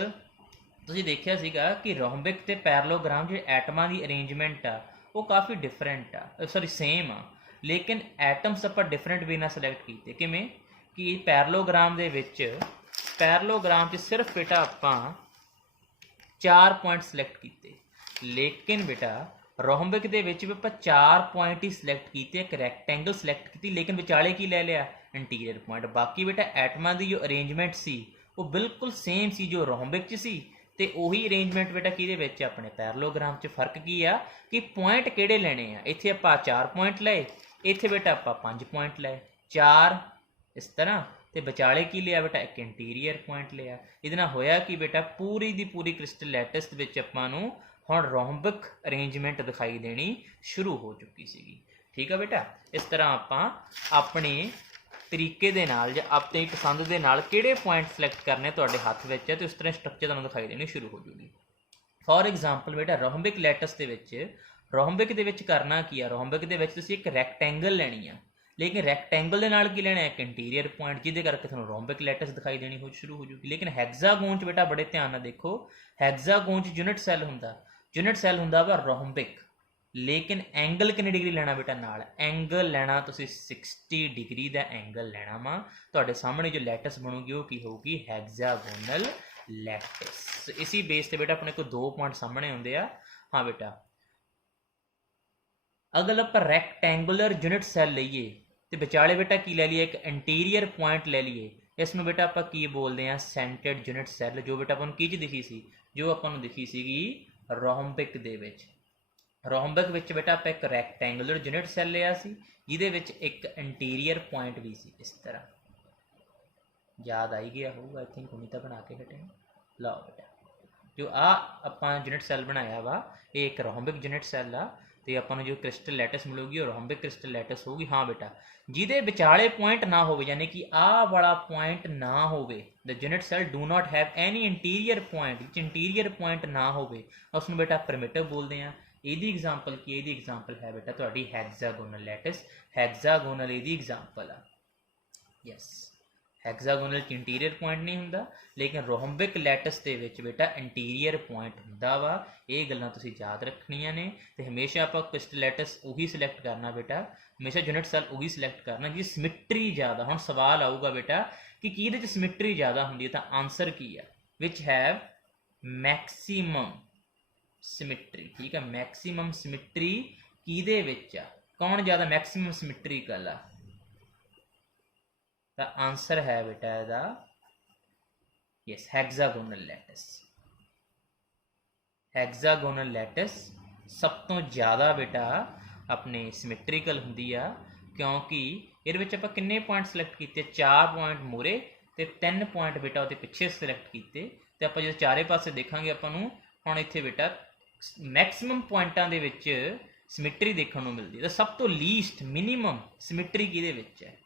ਤੁਸੀਂ ਦੇਖਿਆ ਸੀਗਾ ਕਿ ਰੋਮਬਿਕ ਤੇ ਪੈਰਲੋਗ੍ਰਾਮ ਜਿਹੜੇ ਐਟਮਾਂ ਦੀ ਅਰੇਂਜਮੈਂਟ ਆ ਉਹ ਕਾਫੀ ਡਿਫਰੈਂਟ ਆ, ਸੌਰੀ ਸੇਮ ਆ, ਲੇਕਿਨ ਐਟਮਸ ਆਪਾਂ ਡਿਫਰੈਂਟ ਵੇ ਨਾਲ ਸਿਲੈਕਟ ਕੀਤੇ। ਕਿਵੇਂ ਕਿ ਪੈਰਲੋਗ੍ਰਾਮ ਦੇ ਵਿੱਚ ਪੈਰਲੋਗ੍ਰਾਮ 'ਚ ਸਿਰਫ ਬੇਟਾ ਆਪਾਂ 4 ਪੁਆਇੰਟ ਸਿਲੈਕਟ ਕੀਤੇ, ਲੇਕਿਨ ਬੇਟਾ ਰੋਮਬਿਕ ਦੇ ਵਿੱਚ ਵੀ ਆਪਾਂ 4 ਪੁਆਇੰਟ ਹੀ ਸਿਲੈਕਟ ਕੀਤੇ, ਇੱਕ ਰੈਕਟੈਂਗਲ ਸਿਲੈਕਟ ਕੀਤੀ, ਲੇਕਿਨ ਵਿਚਾਲੇ ਕੀ ਲੈ ਲਿਆ ਇੰਟੀਰੀਅਰ ਪੁਆਇੰਟ। ਬਾਕੀ ਬੇਟਾ ਐਟਮਾਂ ਦੀ ਜੋ ਅਰੇਂਜਮੈਂਟ ਸੀ ਉਹ ਬਿਲਕੁਲ ਸੇਮ ਸੀ ਜੋ ਰੋਮਬਿਕ 'ਚ ਸੀ, ਤੇ ਉਹੀ ਅਰੇਂਜਮੈਂਟ ਬੇਟਾ ਕਿਹਦੇ ਵਿੱਚ ਆਪਣੇ ਪੈਰਲੋਗ੍ਰਾਮ 'ਚ। ਫਰਕ ਕੀ ਆ ਕਿ ਪੁਆਇੰਟ ਕਿਹੜੇ ਲੈਣੇ ਆ, ਇੱਥੇ ਆਪਾਂ 4 ਪੁਆਇੰਟ ਲਏ, ਇੱਥੇ ਬੇਟਾ ਆਪਾਂ 5 ਪੁਆਇੰਟ ਲਏ, 4 ਇਸ ਤਰ੍ਹਾਂ, ਤੇ ਵਿਚਾਲੇ ਕੀ ਲਿਆ ਬੇਟਾ ਇੱਕ ਇੰਟੀਰੀਅਰ ਪੁਆਇੰਟ ਲਿਆ। ਇਹਦੇ ਨਾਲ ਹੋਇਆ ਕਿ ਬੇਟਾ ਪੂਰੀ ਦੀ ਪੂਰੀ ਕ੍ਰਿਸਟਲ ਲੈਟਿਸ ਦੇ ਵਿੱਚ ਆਪਾਂ ਨੂੰ ਹੁਣ ਰੋਮਬਿਕ ਅਰੇਂਜਮੈਂਟ ਦਿਖਾਈ ਦੇਣੀ ਸ਼ੁਰੂ ਹੋ ਚੁੱਕੀ ਸੀਗੀ। ਠੀਕ ਆ ਬੇਟਾ, ਇਸ ਤਰ੍ਹਾਂ ਆਪਾਂ ਆਪਣੇ ਤਰੀਕੇ ਦੇ ਨਾਲ ਜਾਂ ਆਪਣੀ ਪਸੰਦ ਦੇ ਨਾਲ ਕਿਹੜੇ ਪੁਆਇੰਟ ਸਿਲੈਕਟ ਕਰਨੇ ਤੁਹਾਡੇ ਹੱਥ ਵਿੱਚ ਹੈ ਤੇ ਉਸ ਤਰ੍ਹਾਂ ਸਟਰਕਚਰ ਤੁਹਾਨੂੰ ਦਿਖਾਈ ਦੇਣੀ ਸ਼ੁਰੂ ਹੋ ਜੂਗੀ। ਫੋਰ ਐਗਜ਼ਾਮਪਲ ਬੇਟਾ ਰੋਹੰਬਿਕ ਲੈਟਸ ਦੇ ਵਿੱਚ ਕਰਨਾ ਕੀ ਆ, ਰੋਹੰਬਿਕ ਦੇ ਵਿੱਚ ਤੁਸੀਂ ਇੱਕ ਰੈਕਟੈਂਗਲ ਲੈਣੀ ਆ, ਲੇਕਿਨ ਰੈਕਟੈਂਗਲ ਦੇ ਨਾਲ ਕੀ ਲੈਣਾ, ਇੱਕ ਇੰਟੀਰੀਅਰ ਪੁਆਇੰਟ, ਜਿਹਦੇ ਕਰਕੇ ਤੁਹਾਨੂੰ ਰੋਹੰਬਿਕ ਲੈਟਸ ਦਿਖਾਈ ਦੇਣੀ ਸ਼ੁਰੂ ਹੋ ਜੂਗੀ। ਲੇਕਿਨ ਹੈਗਜ਼ਾਗੋਨ 'ਚ ਬੇਟਾ ਬੜੇ ਧਿਆਨ ਨਾਲ ਦੇਖੋ, ਹੈਗਜ਼ਾਗੋਨ 'ਚ ਯੂਨਿਟ ਸੈੱਲ ਹੁੰਦਾ ਵਾ ਰੋਹੰਬਿਕ, ਲੇਕਿਨ ਐਂਗਲ ਕਿੰਨੇ ਡਿਗਰੀ ਲੈਣਾ ਬੇਟਾ ਨਾਲ, ਐਂਗਲ ਲੈਣਾ ਤੁਸੀਂ 60 ਡਿਗਰੀ ਦਾ ਐਂਗਲ ਲੈਣਾ ਵਾ। ਤੁਹਾਡੇ ਸਾਹਮਣੇ ਜੋ ਲੈਟਸ ਬਣੂਗੀ ਉਹ ਕੀ ਹੋਊਗੀ, ਹੈਗਜ਼ਾਗੋਨਲ ਲੈਟਸ। ਇसी ਬੇਸ ਤੇ ਬੇਟਾ ਆਪਣੇ ਕੋਲ 2 ਪੁਆਇੰਟ ਸਾਹਮਣੇ ਆਉਂਦੇ ਆ। ਹਾਂ ਬੇਟਾ, ਅਗਰ ਆਪਾਂ ਰੈਕਟੈਂਗੂਲਰ ਯੂਨਿਟ ਸੈੱਲ ਲਈਏ ਤੇ ਵਿਚਾਲੇ ਬੇਟਾ ਕੀ ਲੈ ਲਈਏ, ਇੱਕ ਇੰਟੀਰੀਅਰ ਪੁਆਇੰਟ ਲੈ ਲਈਏ, ਇਸ ਨੂੰ ਬੇਟਾ ਆਪਾਂ ਕੀ ਬੋਲਦੇ ਆ, ਸੈਂਟਰਡ ਯੂਨਿਟ ਸੈੱਲ, ਜੋ ਬੇਟਾ ਆਪਾਂ ਨੂੰ ਕੀ 'ਚ ਦਿਖੀ ਸੀ, ਜੋ ਆਪਾਂ ਨੂੰ ਦਿਖੀ ਸੀਗੀ ਰੋਹੰਬਿਕ ਦੇ ਵਿੱਚ। ਰੋਹੰਬਿਕ ਵਿੱਚ ਬੇਟਾ ਆਪਾਂ ਇੱਕ ਰੈਕਟੈਂਗੂਲਰ ਯੂਨਿਟ ਸੈੱਲ ਲਿਆ ਸੀ, ਜਿਹਦੇ ਵਿੱਚ ਇੱਕ ਇੰਟੀਰੀਅਰ ਪੁਆਇੰਟ ਵੀ ਸੀ। ਇਸ ਤਰ੍ਹਾਂ ਯਾਦ ਆਈ ਗਿਆ ਹੋਊਗਾ, ਆਈ ਥਿੰਕ ਹੁਣੀ ਤਾਂ ਬਣਾ ਕੇ ਹਟੇ। ਲਓ ਬੇਟਾ, ਜੋ ਆਪਾਂ ਯੂਨਿਟ ਸੈੱਲ ਬਣਾਇਆ ਵਾ, ਇਹ ਇੱਕ ਰੋਹੰਬਿਕ ਯੂਨਿਟ ਸੈੱਲ ਆ, ਤੇ ਆਪਾਂ ਨੂੰ ਜੋ ਕ੍ਰਿਸਟਲ ਲੈਟਸ ਮਿਲੂਗੀ ਉਹ ਰੋਹੰਬਿਕ ਕ੍ਰਿਸਟਲ ਲੈਟਸ ਹੋਊਗੀ। ਹਾਂ ਬੇਟਾ, ਜਿਹਦੇ ਵਿਚਾਲੇ ਪੁਆਇੰਟ ਨਾ ਹੋਵੇ, ਯਾਨੀ ਕਿ ਆਹ ਵਾਲਾ ਪੁਆਇੰਟ ਨਾ ਹੋਵੇ, the unit cell do not have any interior point, ਵਿੱਚ ਇੰਟੀਰੀਅਰ ਪੁਆਇੰਟ ਨਾ ਹੋਵੇ, ਉਸ ਨੂੰ ਬੇਟਾ ਪ੍ਰਿਮਿਟਿਵ ਬੋਲਦੇ ਆ। ਇਹਦੀ ਐਗਜ਼ਾਮਪਲ ਕੀ, ਇਹਦੀ ਐਗਜ਼ਾਮਪਲ ਹੈ ਬੇਟਾ ਤੁਹਾਡੀ ਹੈਗਜ਼ਾਗੋਨਲ ਲੈਟਸ। ਹੈਗਜ਼ਾਗੋਨਲ ਇਹਦੀ ਐਗਜ਼ਾਮਪਲ ਆ। ਯੈਸ, ਹੈਗਜ਼ਾਗੋਨਲ 'ਚ ਇੰਟੀਰੀਅਰ ਪੁਆਇੰਟ ਨਹੀਂ ਹੁੰਦਾ, ਲੇਕਿਨ ਰੋਹੰਬਿਕ ਲੈਟਸ ਦੇ ਵਿੱਚ ਬੇਟਾ ਇੰਟੀਰੀਅਰ ਪੁਆਇੰਟ ਹੁੰਦਾ ਵਾ। ਇਹ ਗੱਲਾਂ ਤੁਸੀਂ ਯਾਦ ਰੱਖਣੀਆਂ ਨੇ, ਤੇ ਹਮੇਸ਼ਾ ਆਪਾਂ ਕ੍ਰਿਸਟਲ ਲੈਟਸ ਉਹੀ ਸਿਲੈਕਟ ਕਰਨਾ ਬੇਟਾ, ਹਮੇਸ਼ਾ ਯੂਨਿਟ ਸੈੱਲ ਉਹੀ ਸਿਲੈਕਟ ਕਰਨਾ ਜਿਹਦੀ ਸਿਮਿਟਰੀ ਜ਼ਿਆਦਾ। ਹੁਣ ਸਵਾਲ ਆਊਗਾ ਬੇਟਾ ਕਿ ਕਿਹਦੇ 'ਚ ਸਿਮਿਟਰੀ ਜ਼ਿਆਦਾ ਹੁੰਦੀ ਹੈ, ਤਾਂ ਆਨਸਰ ਕੀ ਆ, ਵਿਚ ਹੈਵ ਮੈਕਸੀਮਮ ਸਿਮਿਟਰੀ। ਠੀਕ ਹੈ, ਮੈਕਸੀਮਮ ਸਿਮਿਟਰੀ ਕਿਹਦੇ ਵਿੱਚ ਆ, ਕੌਣ ਜ਼ਿਆਦਾ ਮੈਕਸੀਮਮ ਸਿਮਿਟਰੀਕਲ ਆ, ਤਾਂ ਆਨਸਰ ਹੈ ਬੇਟਾ ਇਹਦਾ ਯੈਸ ਹੈਗਜ਼ਾਗੋਨਲ ਲੈਟਸ। ਹੈਗਜ਼ਾਗੋਨਲ ਲੈਟਸ ਸਭ ਤੋਂ ਜ਼ਿਆਦਾ ਬੇਟਾ ਆਪਣੇ ਸਿਮੈਟ੍ਰੀਕਲ ਹੁੰਦੀ ਆ, ਕਿਉਂਕਿ ਇਹਦੇ ਵਿੱਚ ਆਪਾਂ ਕਿੰਨੇ ਪੁਆਇੰਟ ਸਿਲੈਕਟ ਕੀਤੇ, 4 ਪੁਆਇੰਟ ਮੂਹਰੇ ਤੇ 3 ਪੁਆਇੰਟ ਬੇਟਾ ਉਹਦੇ ਪਿੱਛੇ ਸਿਲੈਕਟ ਕੀਤੇ। ਤੇ ਆਪਾਂ ਜਦੋਂ ਚਾਰੇ ਪਾਸੇ ਦੇਖਾਂਗੇ ਆਪਾਂ ਨੂੰ ਹੁਣ ਇੱਥੇ ਬੇਟਾ ਮੈਕਸਿਮਮ ਪੁਆਇੰਟਾਂ ਦੇ ਵਿੱਚ ਸਿਮੈਟਰੀ ਦੇਖਣ ਨੂੰ ਮਿਲਦੀ ਹੈ। ਤਾਂ ਸਭ ਤੋਂ ਲੀਸਟ ਮਿਨੀਮਮ ਸਿਮੈਟਰੀ ਕਿਹਦੇ ਵਿੱਚ ਹੈ,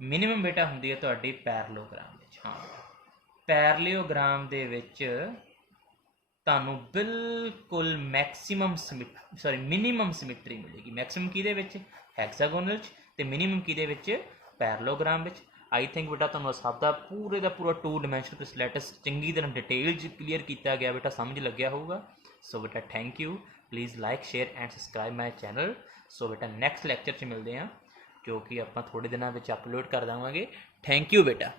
ਮਿਨੀਮਮ ਬੇਟਾ ਹੁੰਦੀ ਹੈ ਤੁਹਾਡੀ ਪੈਰਲੋਗ੍ਰਾਮ ਵਿੱਚ। ਹਾਂ, ਪੈਰਲੋਗ੍ਰਾਮ ਦੇ ਵਿੱਚ ਤੁਹਾਨੂੰ ਬਿਲਕੁਲ ਮਿਨੀਮਮ ਸਿਮੈਟਰੀ ਮਿਲੇਗੀ। ਮੈਕਸਿਮਮ ਕਿਹਦੇ ਵਿੱਚ, ਹੈਗਜ਼ਾਗੋਨਲ 'ਚ, ਤੇ ਮਿਨੀਮਮ ਕਿਹਦੇ ਵਿੱਚ, ਪੈਰਲੋਗ੍ਰਾਮ ਵਿੱਚ। ਆਈ ਥਿੰਕ ਬੇਟਾ ਤੁਹਾਨੂੰ ਸਭ ਦਾ ਪੂਰਾ 2 ਡਾਇਮੈਂਸ਼ਨਲ ਕ੍ਰਿਸਟਲ ਲੈਟਸ ਚੰਗੀ ਤਰ੍ਹਾਂ ਡਿਟੇਲ 'ਚ ਕਲੀਅਰ ਕੀਤਾ ਗਿਆ ਬੇਟਾ, ਸਮਝ ਲੱਗਿਆ ਹੋਊਗਾ। ਸੋ ਬੇਟਾ thank you, please like share and subscribe my channel. So ਬੇਟਾ ਨੈਕਸਟ ਲੈਕਚਰ 'ਚ ਮਿਲਦੇ ਹਾਂ, ਜੋ ਕਿ ਆਪਾਂ ਥੋੜੇ ਦਿਨਾਂ ਵਿੱਚ ਅਪਲੋਡ ਕਰ ਦੇਵਾਂਗੇ। ਥੈਂਕ ਯੂ ਬੇਟਾ।